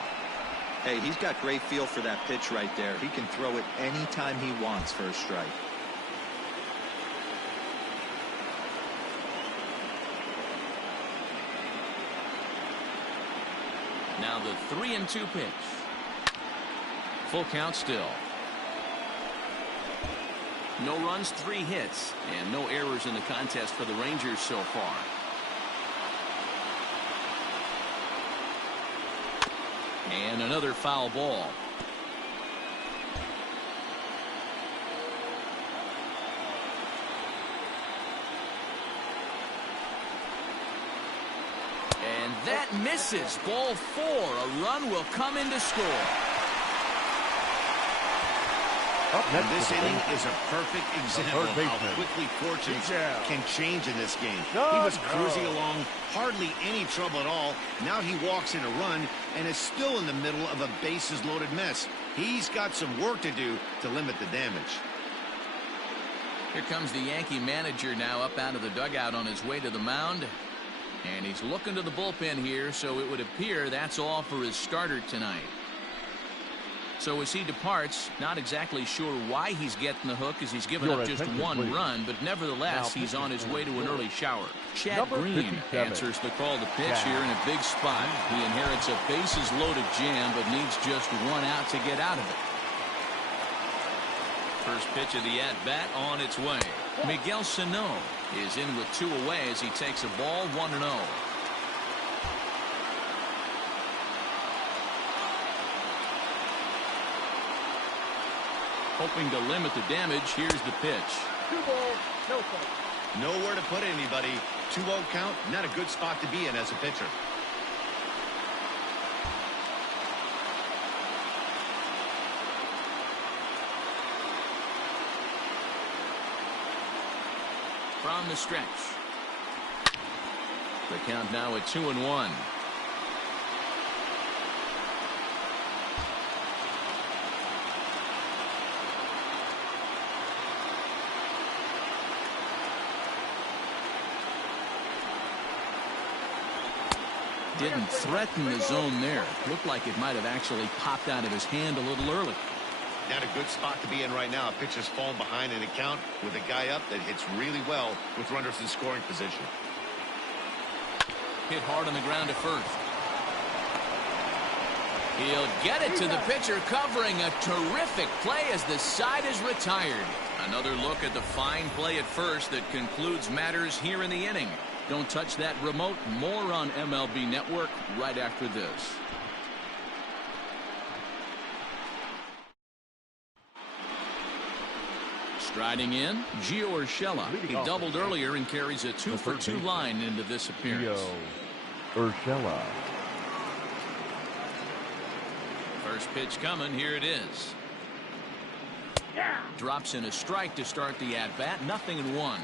Hey, he's got great feel for that pitch right there. He can throw it anytime he wants for a strike. Now the 3-2 pitch. Full count still. No runs, 3 hits, and no errors in the contest for the Rangers so far. And another foul ball. That misses. Ball 4. A run will come in to score. And this inning is a perfect example of how quickly fortunes can change in this game. He was cruising along, hardly any trouble at all. Now he walks in a run and is still in the middle of a bases-loaded mess. He's got some work to do to limit the damage. Here comes the Yankee manager now up out of the dugout on his way to the mound. And he's looking to the bullpen here, so it would appear that's all for his starter tonight. So as he departs, not exactly sure why he's getting the hook as he's given up just one run, but nevertheless, he's on his way to an early shower. Chad Green answers the call to pitch here in a big spot. He inherits a bases-loaded jam, but needs just one out to get out of it. First pitch of the at-bat on its way. Miguel Sano is in with 2 away as he takes a ball 1-0. Hoping to limit the damage, here's the pitch. 2 balls, no strikes. Nowhere to put anybody. 2-0 count, not a good spot to be in as a pitcher. From the stretch. The count now at 2-1. Didn't threaten the zone there. Looked like it might have actually popped out of his hand a little early. Not a good spot to be in right now. A pitcher's fallen behind in a count with a guy up that hits really well with runners in scoring position. Hit hard on the ground to first. He'll get it to the pitcher, covering a terrific play as the side is retired. Another look at the fine play at first that concludes matters here in the inning. Don't touch that remote. More on MLB Network right after this. Striding in, Gio Urshela. He doubled earlier and carries a 2-for-2 line into this appearance. Urshela. First pitch coming. Here it is. Drops in a strike to start the at-bat. 0-1.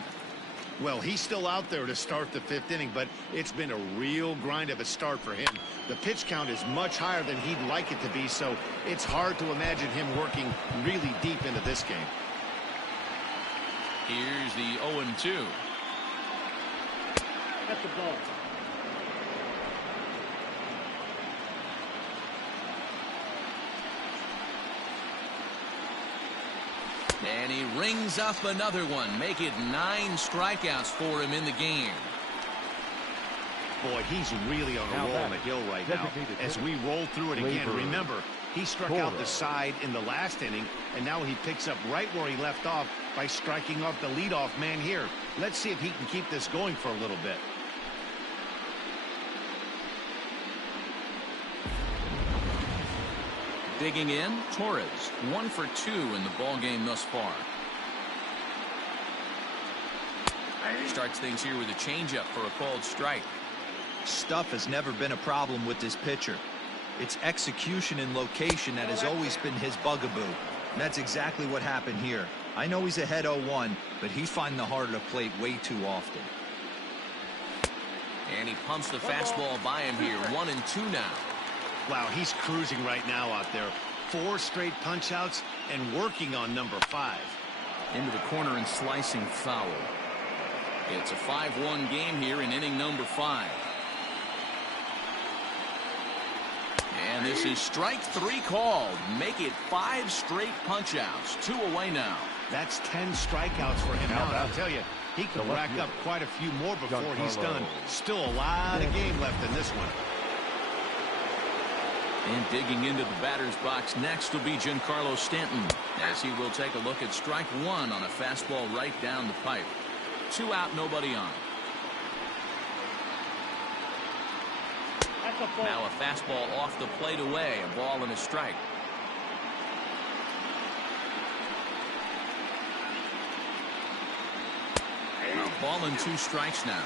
Well, he's still out there to start the 5th inning, but it's been a real grind of a start for him. The pitch count is much higher than he'd like it to be, so it's hard to imagine him working really deep into this game. Here's the 0-2. That's the ball. And he rings up another one. Make it 9 strikeouts for him in the game. Boy, he's really on a roll on the hill right now. As we roll through it again, remember, he struck out the side in the last inning, and now he picks up right where he left off by striking off the leadoff man here. Let's see if he can keep this going for a little bit. Digging in, Torres, 1 for 2 in the ball game thus far. Starts things here with a changeup for a called strike. Stuff has never been a problem with this pitcher. It's execution and location that has always been his bugaboo. And that's exactly what happened here. I know he's ahead 0-1, but he's finding the heart of the plate way too often. And he pumps the fastball by him here. 1-2 now. Wow, he's cruising right now out there. 4 straight punch-outs and working on number 5. Into the corner and slicing foul. It's a 5-1 game here in inning number 5. And this is strike 3 called. Make it 5 straight punch-outs. 2 away now. That's 10 strikeouts for him now. I'll tell you, he can rack up quite a few more before he's done. Still a lot of game left in this one. And digging into the batter's box next will be Giancarlo Stanton, as he will take a look at strike 1 on a fastball right down the pipe. 2 out, nobody on. Now a fastball off the plate away, a ball and a strike. A ball and 2 strikes now.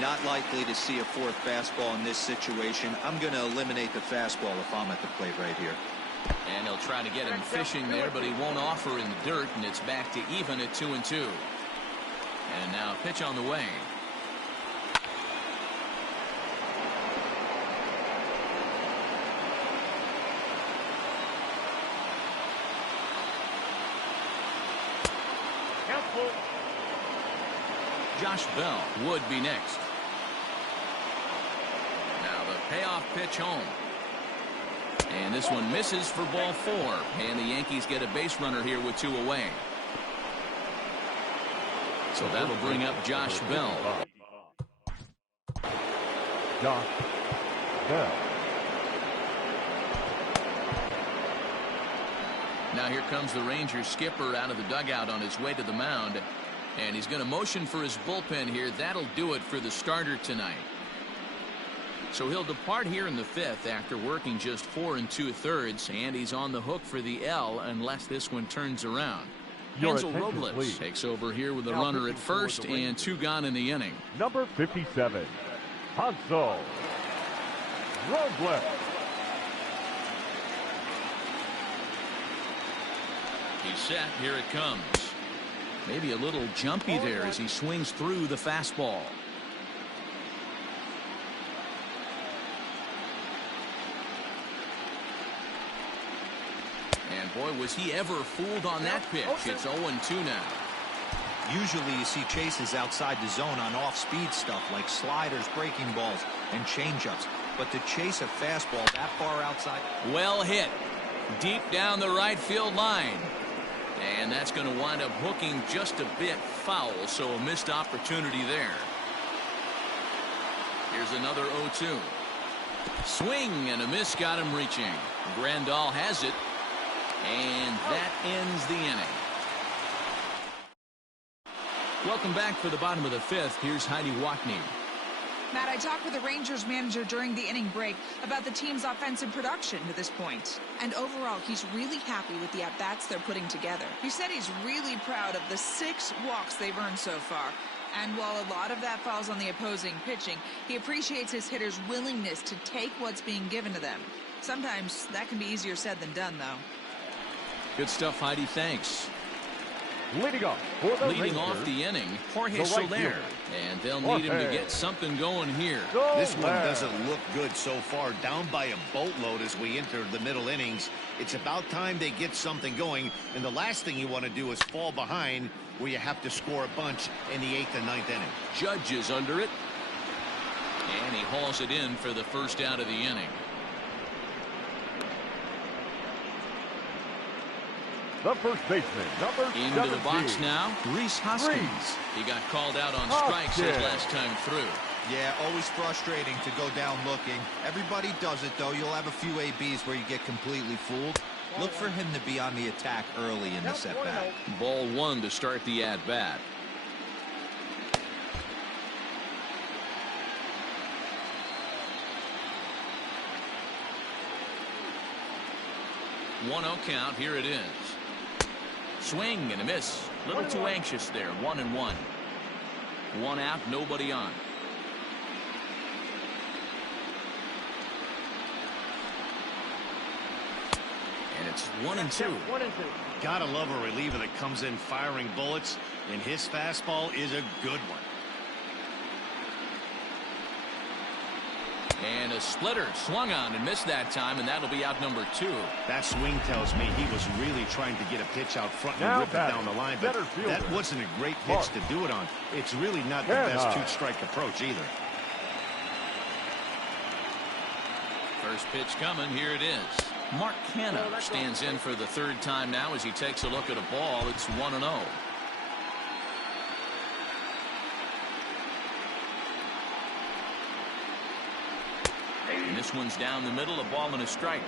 Not likely to see a fourth fastball in this situation. I'm going to eliminate the fastball if I'm at the plate right here. And he'll try to get him fishing there, but he won't offer in the dirt, and it's back to even at 2-2. And now a pitch on the way. Josh Bell would be next. Now the payoff pitch home. And this one misses for ball 4. And the Yankees get a base runner here with 2 away. So that'll bring up Josh Bell. Josh Bell. Now here comes the Rangers skipper out of the dugout on his way to the mound. And he's going to motion for his bullpen here. That'll do it for the starter tonight. So he'll depart here in the 5th after working just 4 2/3, and he's on the hook for the L unless this one turns around. Hansel Robles please. takes over here with a Now runner at first and 2 gone in the inning. Number 57, Hansel Robles. He's set. Here it comes. Maybe a little jumpy there as he swings through the fastball. And boy, was he ever fooled on that pitch. It's 0-2 now. Usually you see chases outside the zone on off-speed stuff like sliders, breaking balls, and changeups. But to chase a fastball that far outside... Well hit. Deep down the right field line. And that's going to wind up hooking just a bit foul, so a missed opportunity there. Here's another 0-2. Swing and a miss got him reaching. Grandal has it. And that ends the inning. Welcome back for the bottom of the 5th. Here's Heidi Watney. Matt, I talked with the Rangers manager during the inning break about the team's offensive production to this point. And overall, he's really happy with the at-bats they're putting together. He said he's really proud of the 6 walks they've earned so far. And while a lot of that falls on the opposing pitching, he appreciates his hitters' willingness to take what's being given to them. Sometimes that can be easier said than done, though. Good stuff, Heidi. Thanks. Leading off for the Leading Rangers, off the inning, Jorge the right Soler. fielder, And they'll need him to get something going here. This one doesn't look good so far. Down by a boatload as we enter the middle innings. It's about time they get something going. And the last thing you want to do is fall behind where you have to score a bunch in the 8th and 9th inning. Judge is under it. And he hauls it in for the first out of the inning. The first baseman, number 17. Into the box now, Rhys Hoskins. He got called out on strikes his last time through. Yeah, always frustrating to go down looking. Everybody does it, though. You'll have a few ABs where you get completely fooled. Look for him to be on the attack early in this at-bat. Ball 1 to start the at-bat. One 0 count. Here it is. Swing and a miss. A little too anxious there. 1-1. 1 out, nobody on. And it's 1-2. 1-2. Gotta love a reliever that comes in firing bullets, and his fastball is a good one. And a splitter swung on and missed that time, and that'll be out number 2. That swing tells me he was really trying to get a pitch out front and Now rip it down the line, but that wasn't a great pitch to do it on. It's really not the best two-strike approach either. First pitch coming. Here it is. Mark Canha stands in for the 3rd time now as he takes a look at a ball. It's 1-0. And this one's down the middle, a ball and a strike.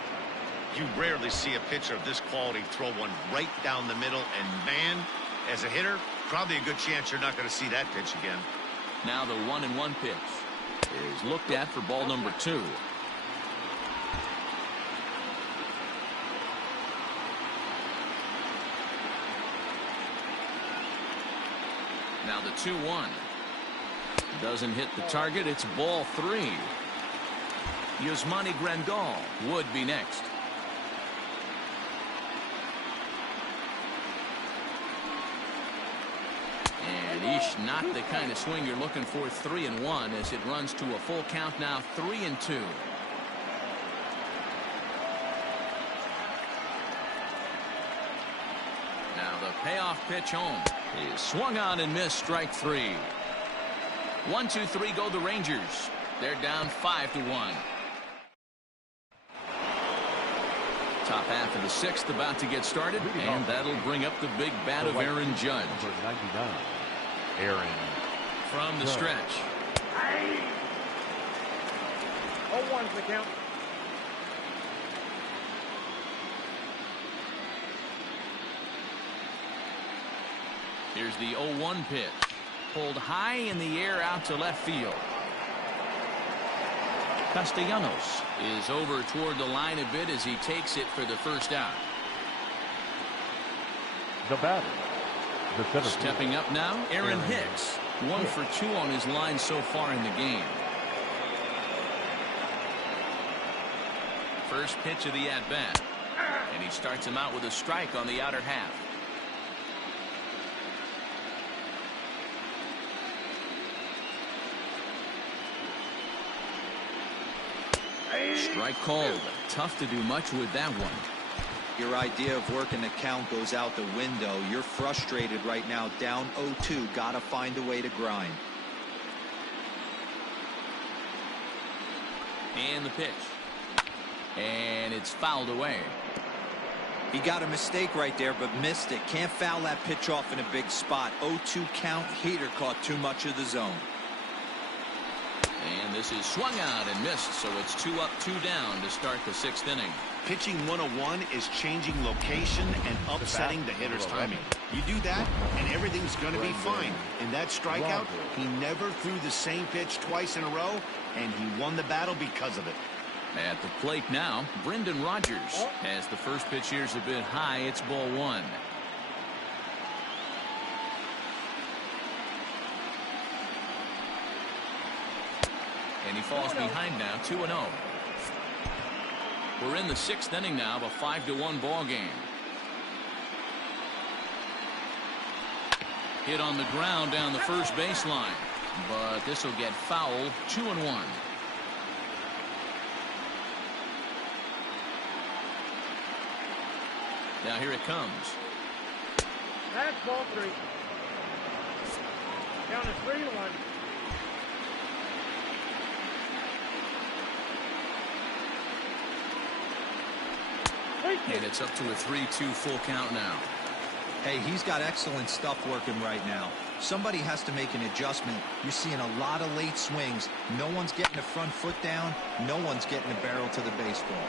You rarely see a pitcher of this quality throw one right down the middle, and man, as a hitter, probably a good chance you're not going to see that pitch again. Now the 1-1 pitch is looked at for ball number 2. Now the 2-1. Doesn't hit the target. It's ball 3. Yasmani Grandal would be next. And eesh, not the kind of swing you're looking for. 3-1 as it runs to a full count now. 3-2. Now the payoff pitch home is swung on and missed. Strike 3. 1-2-3 go the Rangers. They're down 5-1. Top half of the 6th about to get started, and that'll bring up the big bat of Aaron Judge. Number 99, Aaron. From the stretch. 0-1's the count. Here's the 0-1 pitch. Pulled high in the air out to left field. Castellanos is over toward the line a bit as he takes it for the first out. The batter, the center Stepping up now, Aaron Hicks. 1 for 2 on his line so far in the game. First pitch of the at-bat. And he starts him out with a strike on the outer half. Strike called. Tough to do much with that one. Your idea of working the count goes out the window. You're frustrated right now, down 0-2. Gotta find a way to grind. And the pitch. And it's fouled away. He got a mistake right there, but missed it. Can't foul that pitch off in a big spot. 0-2 count. Heater caught too much of the zone. And this is swung out and missed, so it's 2 up, 2 down to start the 6th inning. Pitching 101 is changing location and upsetting the hitter's timing. You do that, and everything's going to be fine. In that strikeout, he never threw the same pitch twice in a row, and he won the battle because of it. At the plate now, Brendan Rodgers. As the first pitch here's a bit high, it's ball 1. And he falls behind now, 2-0. We're in the 6th inning now of a 5-1 ball game. Hit on the ground down the first baseline, but this will get fouled. 2-1. Now here it comes. That's ball 3. Count is 3-1. And it's up to a 3-2 full count now. Hey, he's got excellent stuff working right now. Somebody has to make an adjustment. You're seeing a lot of late swings. No one's getting the front foot down. No one's getting the barrel to the baseball.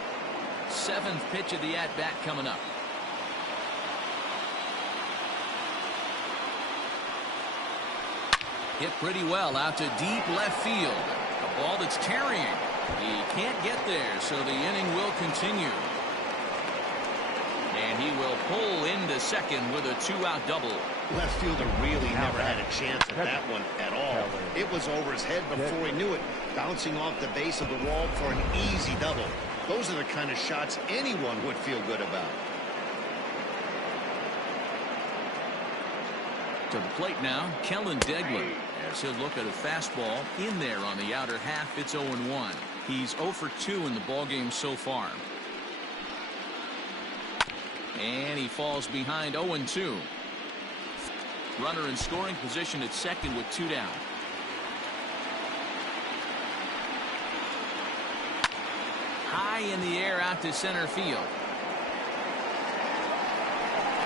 7th pitch of the at-bat coming up. Hit pretty well out to deep left field. A ball that's carrying. He can't get there, so the inning will continue. And he will pull into second with a 2-out double. Left fielder really never had a chance at that one at all. It was over his head before he knew it, bouncing off the base of the wall for an easy double. Those are the kind of shots anyone would feel good about. To the plate now, Kellen Degler. As he'll look at a fastball in there on the outer half. It's 0-1. He's 0 for 2 in the ballgame so far. And he falls behind 0-2. Runner in scoring position at second with 2 down. High in the air out to center field.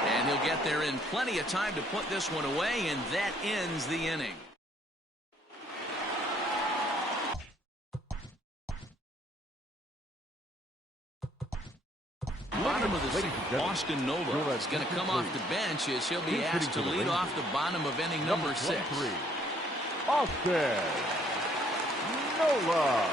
And he'll get there in plenty of time to put this one away, and that ends the inning. Bottom of the 6th, Austin Nola is going to come off the bench as he'll be asked to lead off the bottom of inning number 6. Austin Nola.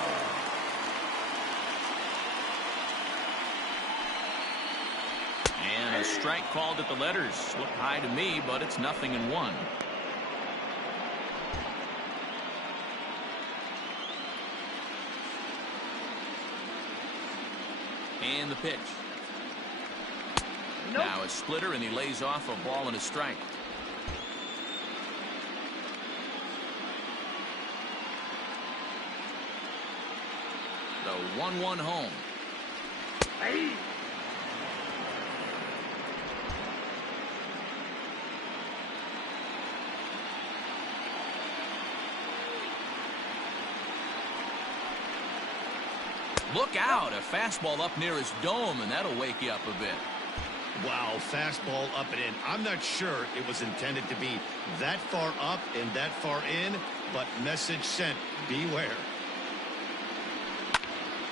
And a strike called at the letters. Looked high to me, but it's 0-1. And the pitch. Nope. Now a splitter, and he lays off a ball and a strike. The 1-1 home. Hey. Look out, a fastball up near his dome, and that'll wake you up a bit. Wow, fastball up and in. I'm not sure it was intended to be that far up and that far in, but message sent, beware.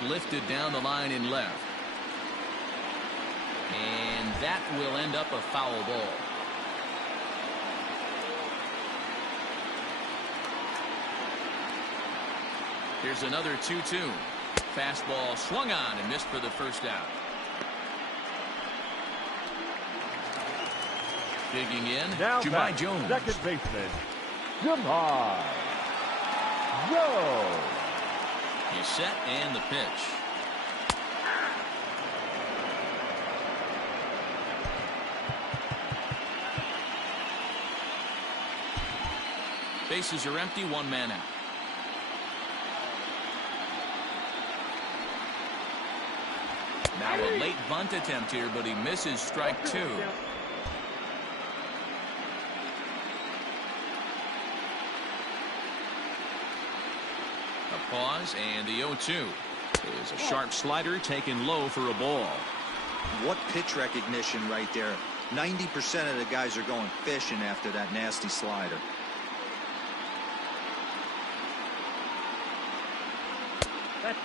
Lifted down the line in left. And that will end up a foul ball. Here's another 2-2. Fastball swung on and missed for the first out. Digging in, Now Jahmai Jones. second baseman, Jahmai Jones. He's set, and the pitch. Bases are empty, one man out. Now a late bunt attempt here, but he misses strike two. A pause, and the 0-2 is a sharp slider taken low for a ball. What pitch recognition right there. 90% of the guys are going fishing after that nasty slider.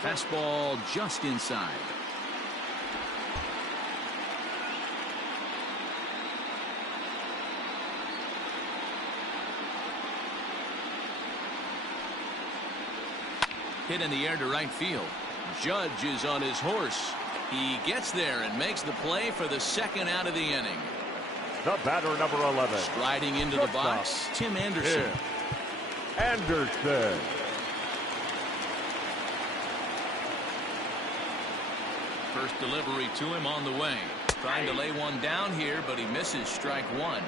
Fastball just inside. Hit in the air to right field. Judge is on his horse. He gets there and makes the play for the second out of the inning. The batter, number 11. Striding into the box, Tim Anderson. Anderson. First delivery to him on the way. Trying to lay one down here, but he misses strike one.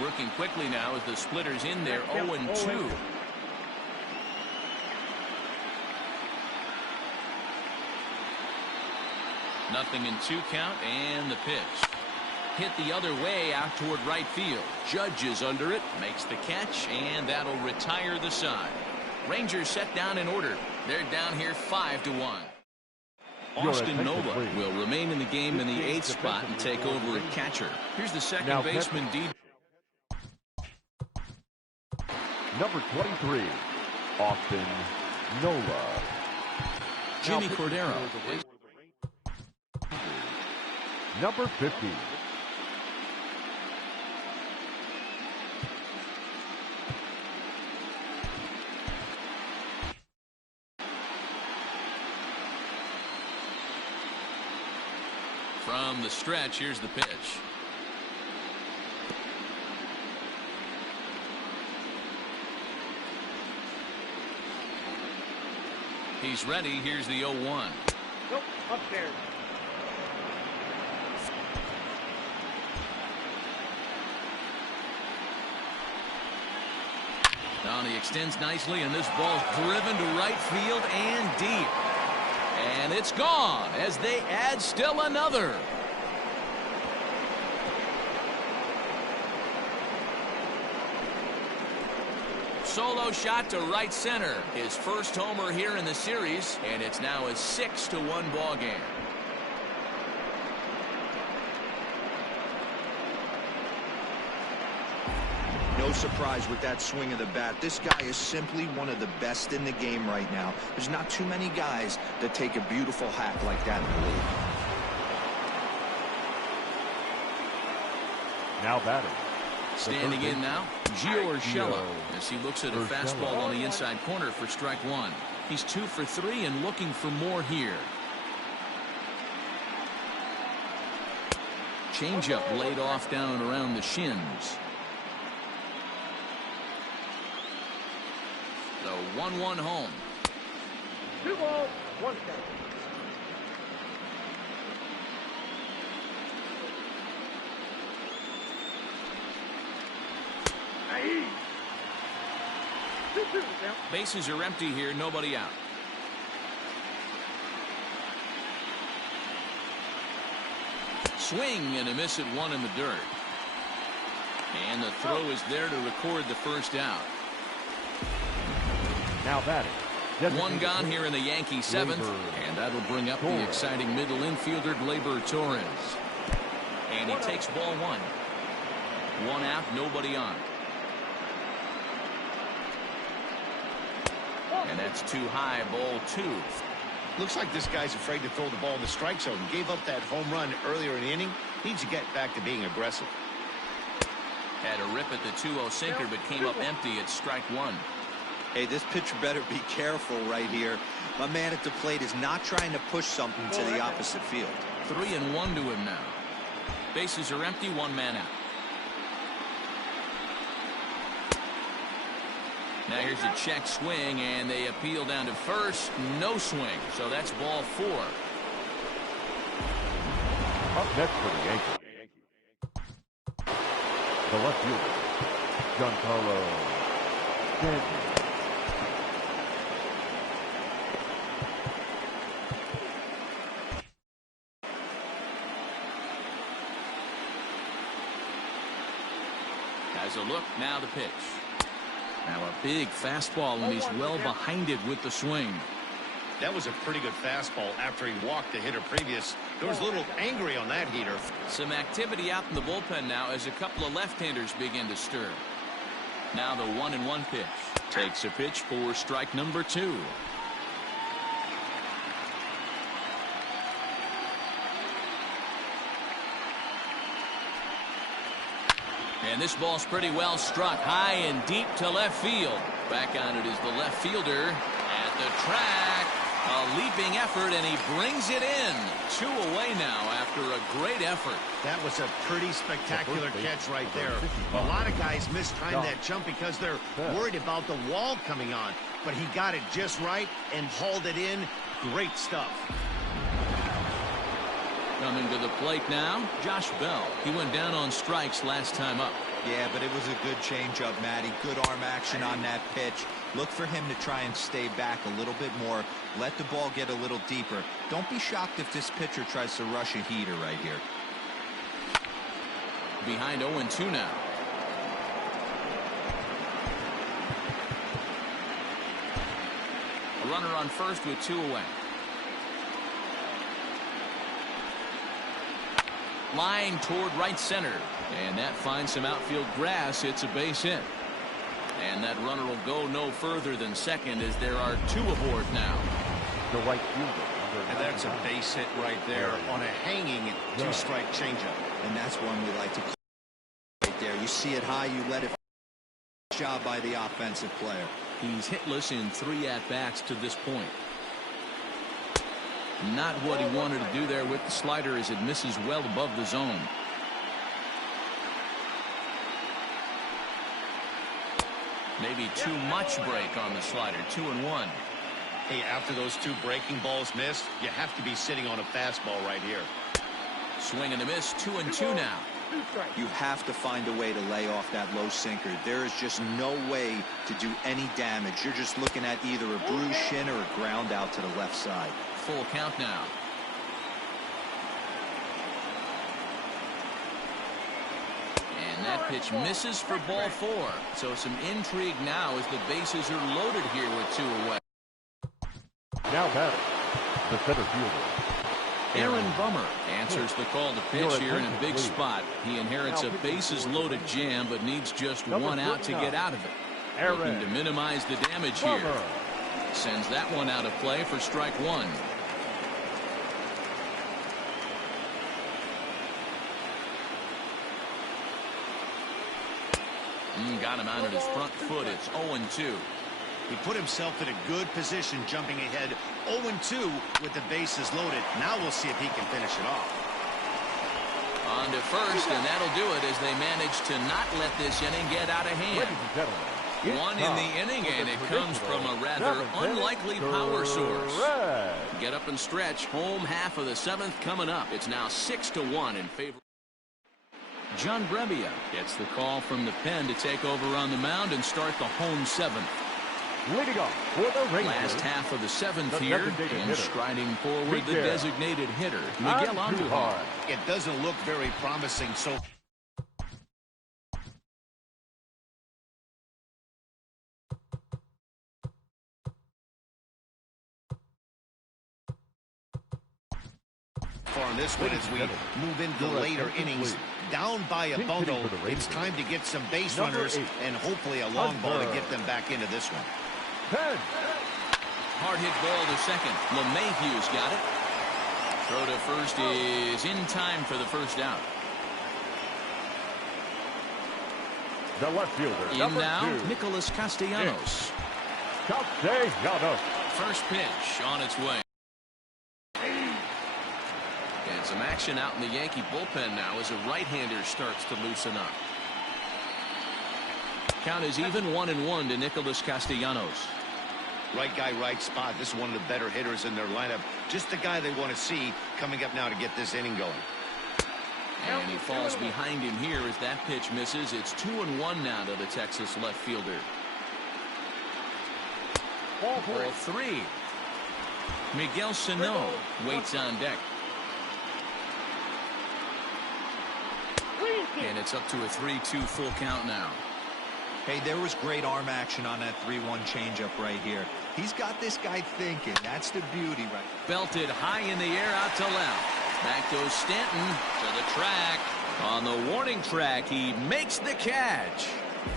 Working quickly now as the splitter's in there. 0-2. Nothing in 2 count, and the pitch. Hit the other way out toward right field. Judge is under it, makes the catch, and that'll retire the side. Rangers set down in order. They're down here 5-1. Austin Nola will remain in the game in the 8th spot and take over at catcher. Here's the second baseman, D. Number 23, Austin Nola. Jimmy Cordero. Number 50. From the stretch, here's the pitch. He's ready. Here's the 0-1. Nope, upstairs. Now he extends nicely, and this ball's driven to right field and deep. And it's gone as they add still another. Solo shot to right center. His first homer here in the series, and it's now a 6-1 ball game. No surprise with that swing of the bat. This guy is simply one of the best in the game right now. There's not too many guys that take a beautiful hack like that in the league. Now batting. Standing in now, Gio Urshela, as he looks at a fastball on the inside corner for strike one. He's 2 for 3 and looking for more here. changeup laid off down around the shins. The 1-1 home. 2 balls, 1 strike. Aye. 2-2 now. Bases are empty here, nobody out. Swing and a miss at 1 in the dirt. And the throw is there to record the first out. Now batting. 1 gone here in the Yankee 7th, and that'll bring up the exciting middle infielder Gleyber Torres. And he takes ball 1. 1 out, nobody on. And that's too high, ball 2. Looks like this guy's afraid to throw the ball in the strike zone. Gave up that home run earlier in the inning. Needs to get back to being aggressive. Had a rip at the 2-0 sinker, but came up empty at strike 1. Hey, this pitcher better be careful right here. My man at the plate is not trying to push something to the opposite field. 3-1 to him now. Bases are empty, 1 man out. Now here's a check swing, and they appeal down to first. No swing, so that's ball 4. Up next for the Yankees, the left fielder, Giancarlo Stanton. Has a look, now the pitch. Now a big fastball, and he's well behind it with the swing. That was a pretty good fastball after he walked the hitter previous. There was a little angry on that heater. Some activity out in the bullpen now as a couple of left-handers begin to stir. Now the 1-1 pitch. Takes a pitch for strike number 2. And this ball's pretty well struck high and deep to left field. Back on it is the left fielder at the track. A leaping effort, and he brings it in. 2 away now after a great effort. That was a pretty spectacular catch right there. A lot of guys mistime that jump because they're worried about the wall coming on. But he got it just right and hauled it in. Great stuff. Coming to the plate now, Josh Bell. He went down on strikes last time up. Yeah, but it was a good changeup, Matty. Good arm action on that pitch. Look for him to try and stay back a little bit more. Let the ball get a little deeper. Don't be shocked if this pitcher tries to rush a heater right here. Behind 0-2 now. A runner on first with 2 away. Line toward right center, and that finds some outfield grass. It's a base hit, and that runner will go no further than second as there are 2 aboard now. The right fielder, And that's a base hit right there on a hanging 2-strike changeup. And that's one we like to call right there. You see it high, you let it. Job by the offensive player. He's hitless in 3 at-bats to this point. Not what he wanted to do there with the slider as it misses well above the zone. Maybe too much break on the slider. 2-1. Hey, after those 2 breaking balls missed, you have to be sitting on a fastball right here. Swing and a miss. 2-2 now. You have to find a way to lay off that low sinker. There is just no way to do any damage. You're just looking at either a bruised shin or a ground out to the left side. Full count now. And that pitch misses for ball 4. So some intrigue now as the bases are loaded here with 2 away. now batting, the center fielder, Aaron Bummer answers the call to pitch here in a big spot. He inherits a bases-loaded jam, but needs just 1 out to get out of it. Looking to minimize the damage here. Sends that one out of play for strike 1. Got him out at his front foot. It's 0-2. He put himself in a good position jumping ahead 0-2 with the bases loaded. Now we'll see if he can finish it off. On to first, and that'll do it as they manage to not let this inning get out of hand. Ladies and gentlemen, it's One in time the inning, for and the it comes from a rather seventh-inning unlikely power source. stretch. Get up and stretch. Home half of the seventh coming up. It's now 6-1 in favor. John Brebbia gets the call from the pen to take over on the mound and start the home seventh. Leading off for the Rangers. Last half of the seventh The here, designated and hitter. striding forward, the Miguel. designated hitter, Miguel Andujar. It doesn't look very promising, so far in this one as we move into the later innings. Down by a bundle, it's time to get some base runners and hopefully a long ball to get them back into this one. 10. Hard hit ball to second. LeMahieu's got it. Throw to first is in time for the first out. The left fielder, In number now, 2. Nicholas Castellanos. Castellanos. First pitch on its way. And some action out in the Yankee bullpen now as a right-hander starts to loosen up. Count is even 1-1 to Nicholas Castellanos. Right guy, right spot. This is one of the better hitters in their lineup. Just the guy they want to see coming up now to get this inning going. And he falls behind him here as that pitch misses. It's 2-1 now to the Texas left fielder. Ball 3. Miguel Sano waits on deck. And it's up to a 3-2 full count now. Hey, there was great arm action on that 3-1 changeup right here. He's got this guy thinking. That's the beauty right there. Belted high in the air out to left. Back goes Stanton to the track. On the warning track, he makes the catch.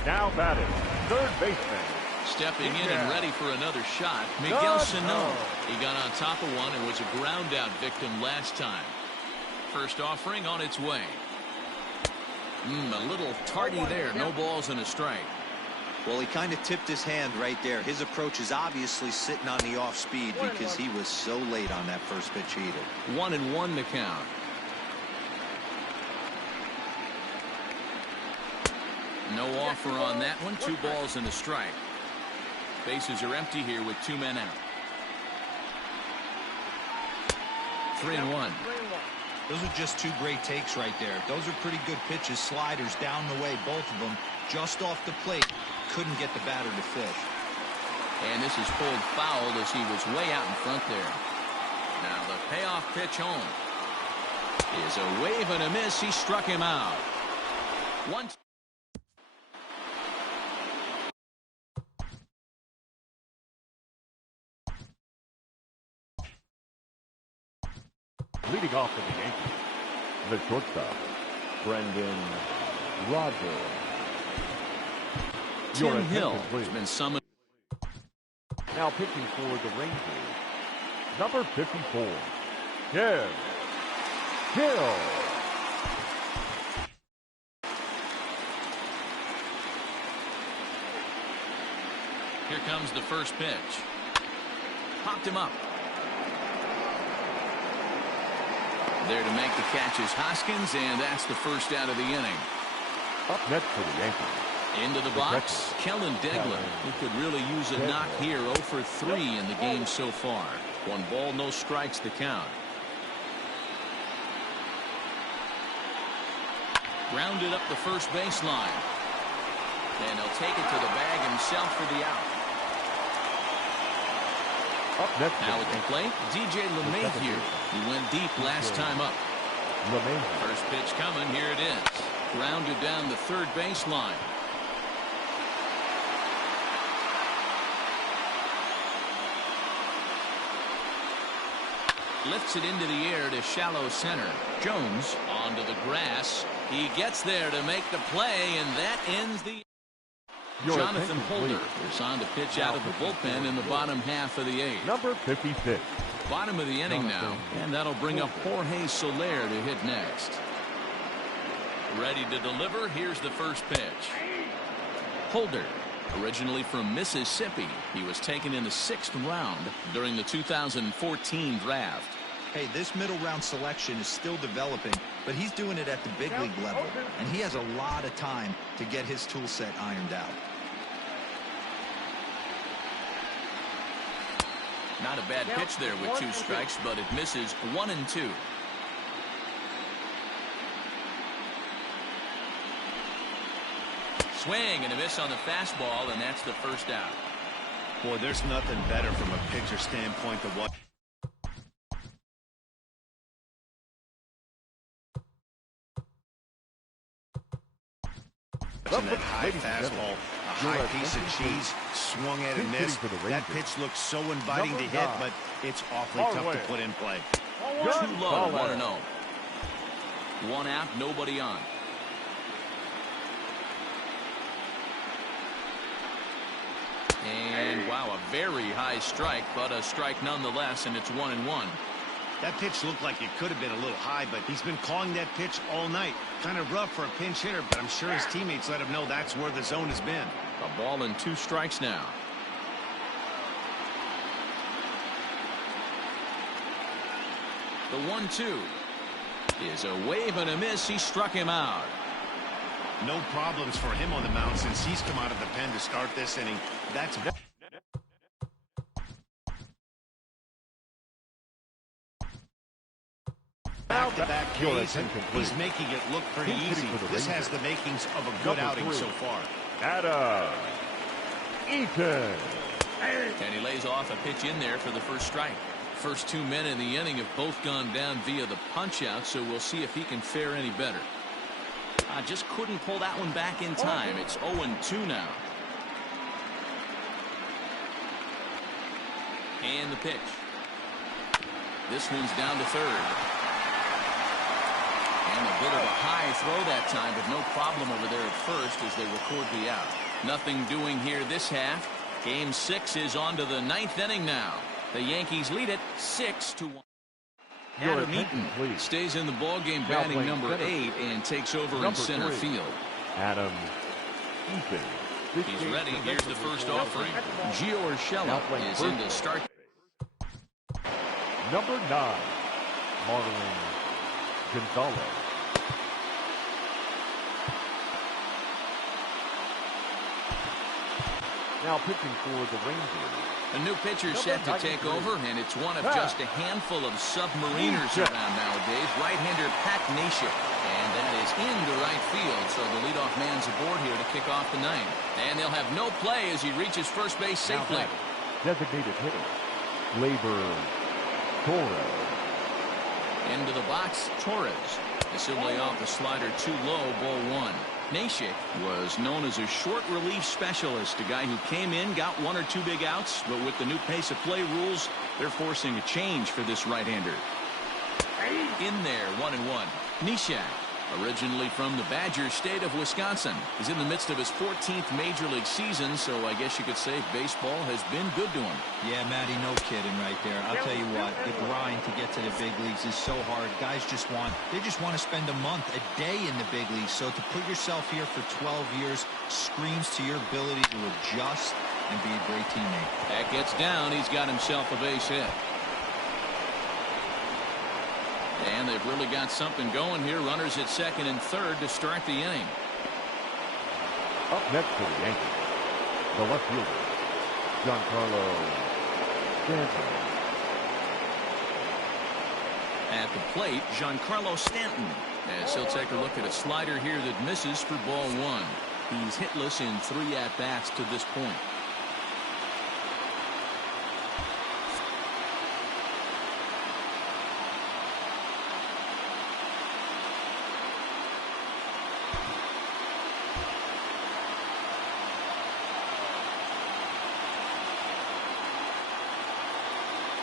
Now batting, third baseman. Stepping in and ready for another shot, Miguel Sano. He got on top of one and was a ground out victim last time. First offering on its way. A little tardy there. No balls and a strike. Well, he kind of tipped his hand right there. His approach is obviously sitting on the off speed because he was so late on that first pitch either. 1-1 to count. No offer on that one. 2 balls and a strike. Bases are empty here with 2 men out. 3-1. Those are just 2 great takes right there. Those are pretty good pitches. Sliders down the way, both of them. Just off the plate. Couldn't get the batter to fish. And this is pulled foul as he was way out in front there. Now the payoff pitch home is a wave and a miss. He struck him out. Once. Leading off for the Yankees, the shortstop, Brendan Rodgers. Tim Hill has been summoned. Now pitching for the Rangers, number 54, Tim Hill. Here comes the first pitch. Popped him up. There to make the catch is Hoskins, and that's the first out of the inning. Up next for the Yankees. Into the box, Kellen Degler, who could really use a knock here. 0 for 3 in the game so far. 1 ball, no strikes to count. Grounded up the first baseline. And he'll take it to the bag himself for the out. Up next Now at the plate, DJ LeMahieu. He went deep last time up. First pitch coming, here it is. Grounded down the third baseline. Lifts it into the air to shallow center. Jones onto the grass. He gets there to make the play, and that ends the... Jonathan Holder is on to pitch out of the bullpen in the bottom half of the 8th. Number 56. Bottom of the inning now, and that'll bring up Jorge Soler to hit next. Ready to deliver. Here's the first pitch. Holder, originally from Mississippi, he was taken in the 6th round during the 2014 draft. Hey, this middle round selection is still developing, but he's doing it at the big league level, and he has a lot of time to get his tool set ironed out. Not a bad pitch there with 2 strikes, but it misses 1-2. Swing and a miss on the fastball, and that's the first out. Boy, there's nothing better from a pitcher standpoint to watch. That high fastball, a high piece of cheese, swung at and missed. That pitch looks so inviting to hit, but it's awfully tough to put in play. Too low, 1-0. 1 out, nobody on. And wow, a very high strike, but a strike nonetheless, and it's 1-1. That pitch looked like it could have been a little high, but he's been calling that pitch all night. Kind of rough for a pinch hitter, but I'm sure his teammates let him know that's where the zone has been. A ball and 2 strikes now. The 1-2 is a wave and a miss. He struck him out. No problems for him on the mound since he's come out of the pen to start this inning. That's back-to-back Ks, and he's making it look pretty easy. This has the makings of a good outing so far. Adam Eaton. And he lays off a pitch in there for the first strike. First 2 men in the inning have both gone down via the punch-out, so we'll see if he can fare any better. Just couldn't pull that one back in time. It's 0-2 now. And the pitch. This one's down to third. And a bit of a high throw that time, but no problem over there at first as they record the out. Nothing doing here this half. Game 6 is on to the 9th inning now. The Yankees lead it 6-1. Adam Eaton stays in the ballgame, batting number 8, and takes over in center field. Adam Eaton. He's ready. Here's the first offering. Gio Urshela is in to start. Number 9, Marlon Gonzalez. Now pitching for the Rangers. A new pitcher set to take over, and it's one of just a handful of submariners around nowadays. Right-hander Pat Neshek, and that is into right field, so the leadoff man's aboard here to kick off the 9th. And they'll have no play as he reaches first base safely. Designated hitter, Labor Torres. Into the box, Torres. This will lay off the slider too low, ball 1. Neshek was known as a short relief specialist, a guy who came in, got 1 or 2 big outs, but with the new pace of play rules, they're forcing a change for this right-hander. In there, 1-1. Neshek, originally from the Badger State of Wisconsin, is in the midst of his 14th Major League season, so I guess you could say baseball has been good to him. Yeah, Matty, no kidding right there. I'll tell you what, the grind to get to the big leagues is so hard. Guys just want to spend a month, a day in the big leagues. So to put yourself here for 12 years screams to your ability to adjust and be a great teammate. That gets down. He's got himself a base hit. And they've really got something going here. Runners at second and third to start the inning. Up next for the Yankees, the left fielder, Giancarlo Stanton. At the plate, Giancarlo Stanton, as he'll take a look at a slider here that misses for ball 1. He's hitless in 3 at-bats to this point.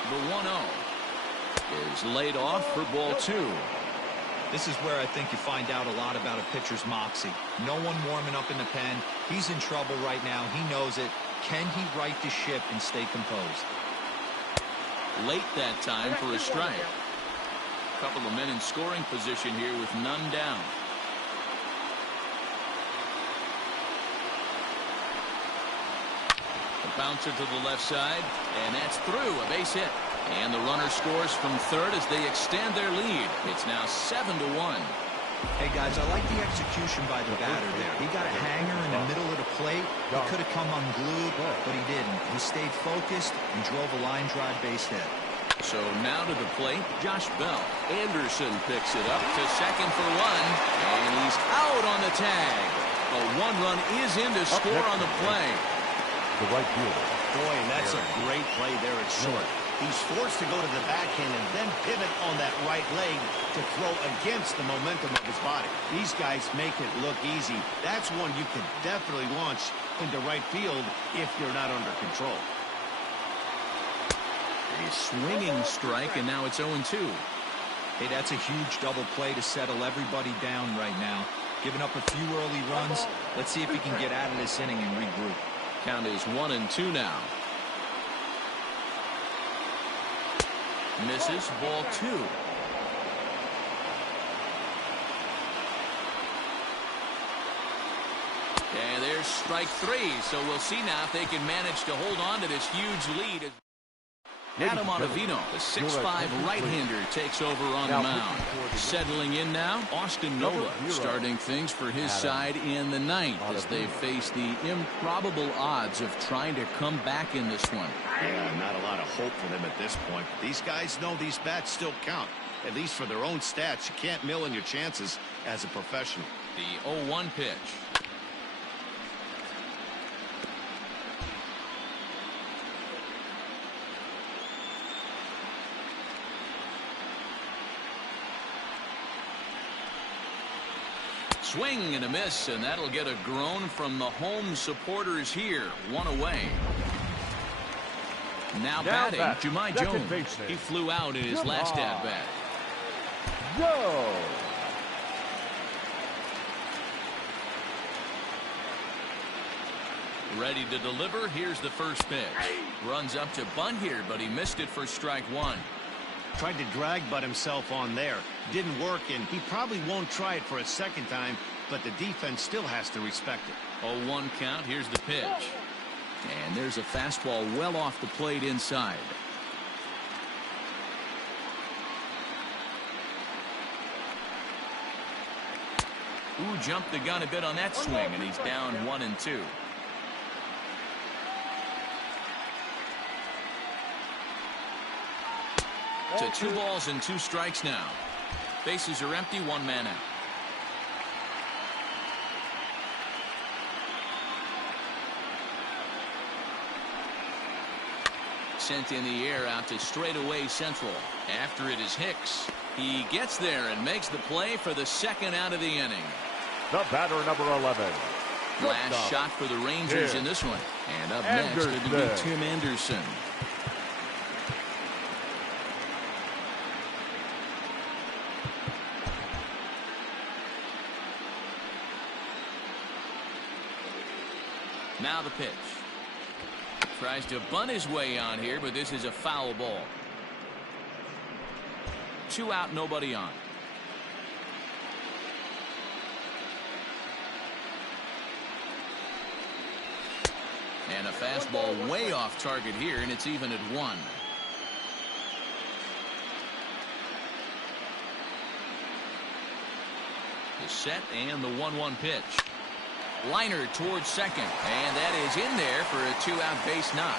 The 1-0 is laid off for ball 2. This is where I think you find out a lot about a pitcher's moxie. No one warming up in the pen. He's in trouble right now. He knows it. Can he right the ship and stay composed? Late that time for a strike. A couple of men in scoring position here with none down. A bouncer to the left side, and that's through. A base hit. And the runner scores from third as they extend their lead. It's now 7-1. Hey, guys, I like the execution by the batter there. He got a hanger in the middle of the plate. He could have come unglued, but he didn't. He stayed focused and drove a line drive base hit. So now to the plate, Josh Bell. Anderson picks it up to second for one, and he's out on the tag. A one-run is in to score on the play. The right fielder. Boy, and that's a great play there at short. He's forced to go to the backhand and then pivot on that right leg to throw against the momentum of his body. These guys make it look easy. That's one you can definitely launch into right field if you're not under control. A swinging strike, and now it's 0-2. Hey, that's a huge double play to settle everybody down right now. Giving up a few early runs. Let's see if he can get out of this inning and regroup. Count is 1-2 now. Misses, ball 2. And there's strike 3. So we'll see now if they can manage to hold on to this huge lead. Adam Ottavino, the 6'5" right-hander, takes over on the mound. Settling in now, Austin Nola, starting things for his side in the ninth as they face the improbable odds of trying to come back in this one. Yeah, not a lot of hope for them at this point. These guys know these bats still count, at least for their own stats. You can't mill in your chances as a professional. The 0-1 pitch. Swing and a miss, and that'll get a groan from the home supporters here. One away. Now batting, Jahmai Jones. He flew out in his last at-bat. Go! Ready to deliver. Here's the first pitch. Runs up to bunt here, but he missed it for strike 1. Tried to drag butt himself on there. Didn't work, and he probably won't try it for a second time, but the defense still has to respect it. 0-1 count. Here's the pitch. And there's a fastball well off the plate inside. Ooh, jumped the gun a bit on that swing, and he's down 1-2. To 2 balls and 2 strikes now. Bases are empty, 1 man out. Sent in the air out to straightaway central. After it is Hicks. He gets there and makes the play for the second out of the inning. The batter, number 11. Last shot for the Rangers in this one. And up next, it will be Tim Anderson. Now the pitch. Tries to bunt his way on here, but this is a foul ball. 2 out, nobody on. And a fastball way off target here, and it's even at 1. The set and the 1-1 pitch. Liner towards second, and that is in there for a 2-out base knock.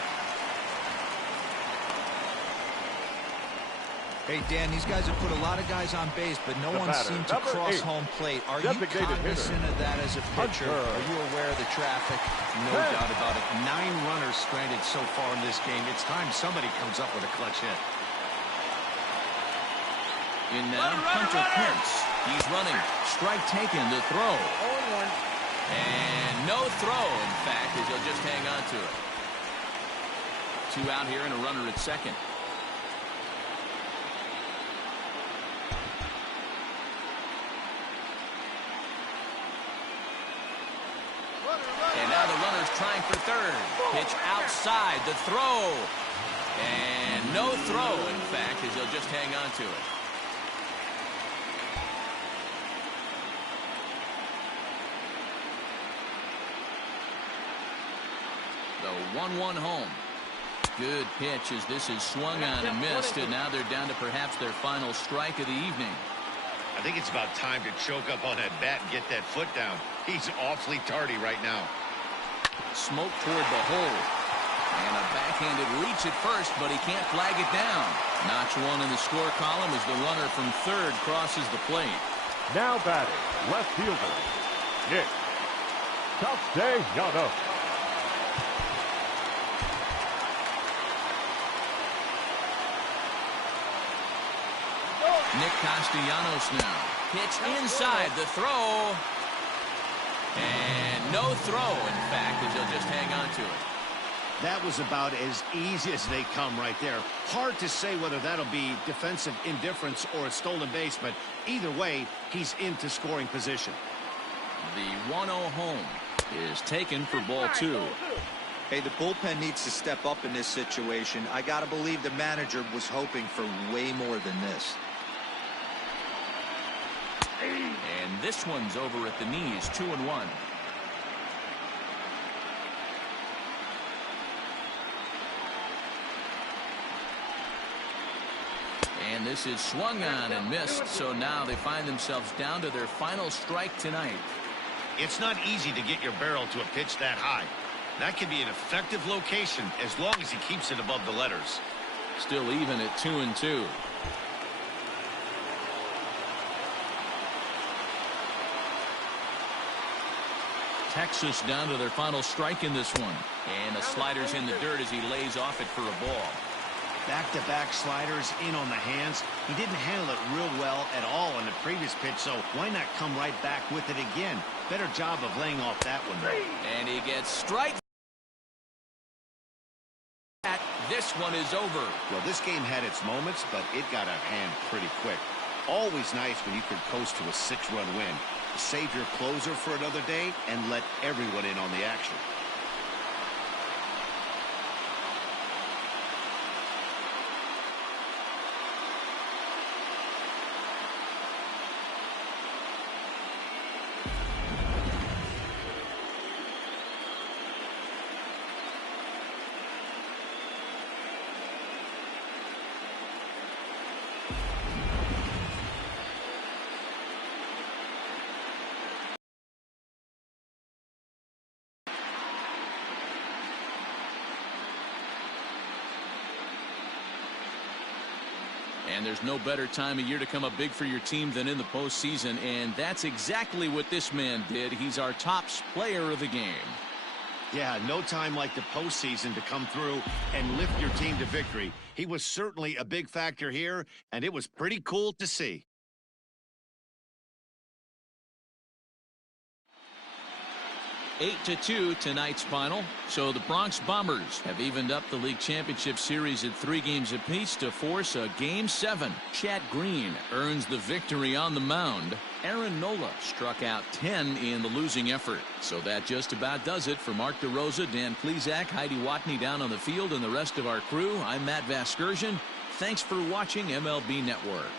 Hey, Dan, these guys have put a lot of guys on base, but no one seemed to cross home plate. Are you cognizant of that as a pitcher? Are you aware of the traffic? No doubt about it. 9 runners stranded so far in this game. It's time somebody comes up with a clutch hit. In now, Hunter Pence. He's running. Strike taken, the throw. 0-1. And no throw, in fact, as he'll just hang on to it. 2 out here and a runner at second. And now the runner's trying for third. Pitch outside, the throw. And no throw, in fact, as he'll just hang on to it. The 1-1 home. Good pitch as this is swung on and missed, and now they're down to perhaps their final strike of the evening. I think it's about time to choke up on that bat and get that foot down. He's awfully tardy right now. Smoke toward the hole. And a backhanded reach at first, but he can't flag it down. Notch one in the score column as the runner from third crosses the plate. Now batting, left fielder, Nick Castellanos. Nick Castellanos now. Pitch inside the throw. And no throw, in fact, as he'll just hang on to it. That was about as easy as they come right there. Hard to say whether that'll be defensive indifference or a stolen base, but either way, he's into scoring position. The 1-0 home is taken for ball 2. Hey, the bullpen needs to step up in this situation. I got to believe the manager was hoping for way more than this. And this one's over at the knees, 2-1. And this is swung on and missed, so now they find themselves down to their final strike tonight. It's not easy to get your barrel to a pitch that high. That can be an effective location as long as he keeps it above the letters. Still even at 2-2. Texas down to their final strike in this one. And the slider's in the dirt as he lays off it for a ball. Back-to-back sliders in on the hands. He didn't handle it real well at all on the previous pitch, so why not come right back with it again? Better job of laying off that one, though. And he gets strike. This one is over. Well, this game had its moments, but it got out of hand pretty quick. Always nice when you could coast to a 6-run win. Save your closer for another day and let everyone in on the action. And there's no better time of year to come up big for your team than in the postseason, and that's exactly what this man did. He's our top player of the game. Yeah, no time like the postseason to come through and lift your team to victory. He was certainly a big factor here, and it was pretty cool to see. Eight to 2 tonight's final. So the Bronx Bombers have evened up the league championship series at 3 games apiece to force a Game 7. Chad Green earns the victory on the mound. Aaron Nola struck out 10 in the losing effort. So that just about does it for Mark DeRosa, Dan Plesac, Heidi Watney down on the field, and the rest of our crew. I'm Matt Vasgersian. Thanks for watching MLB Network.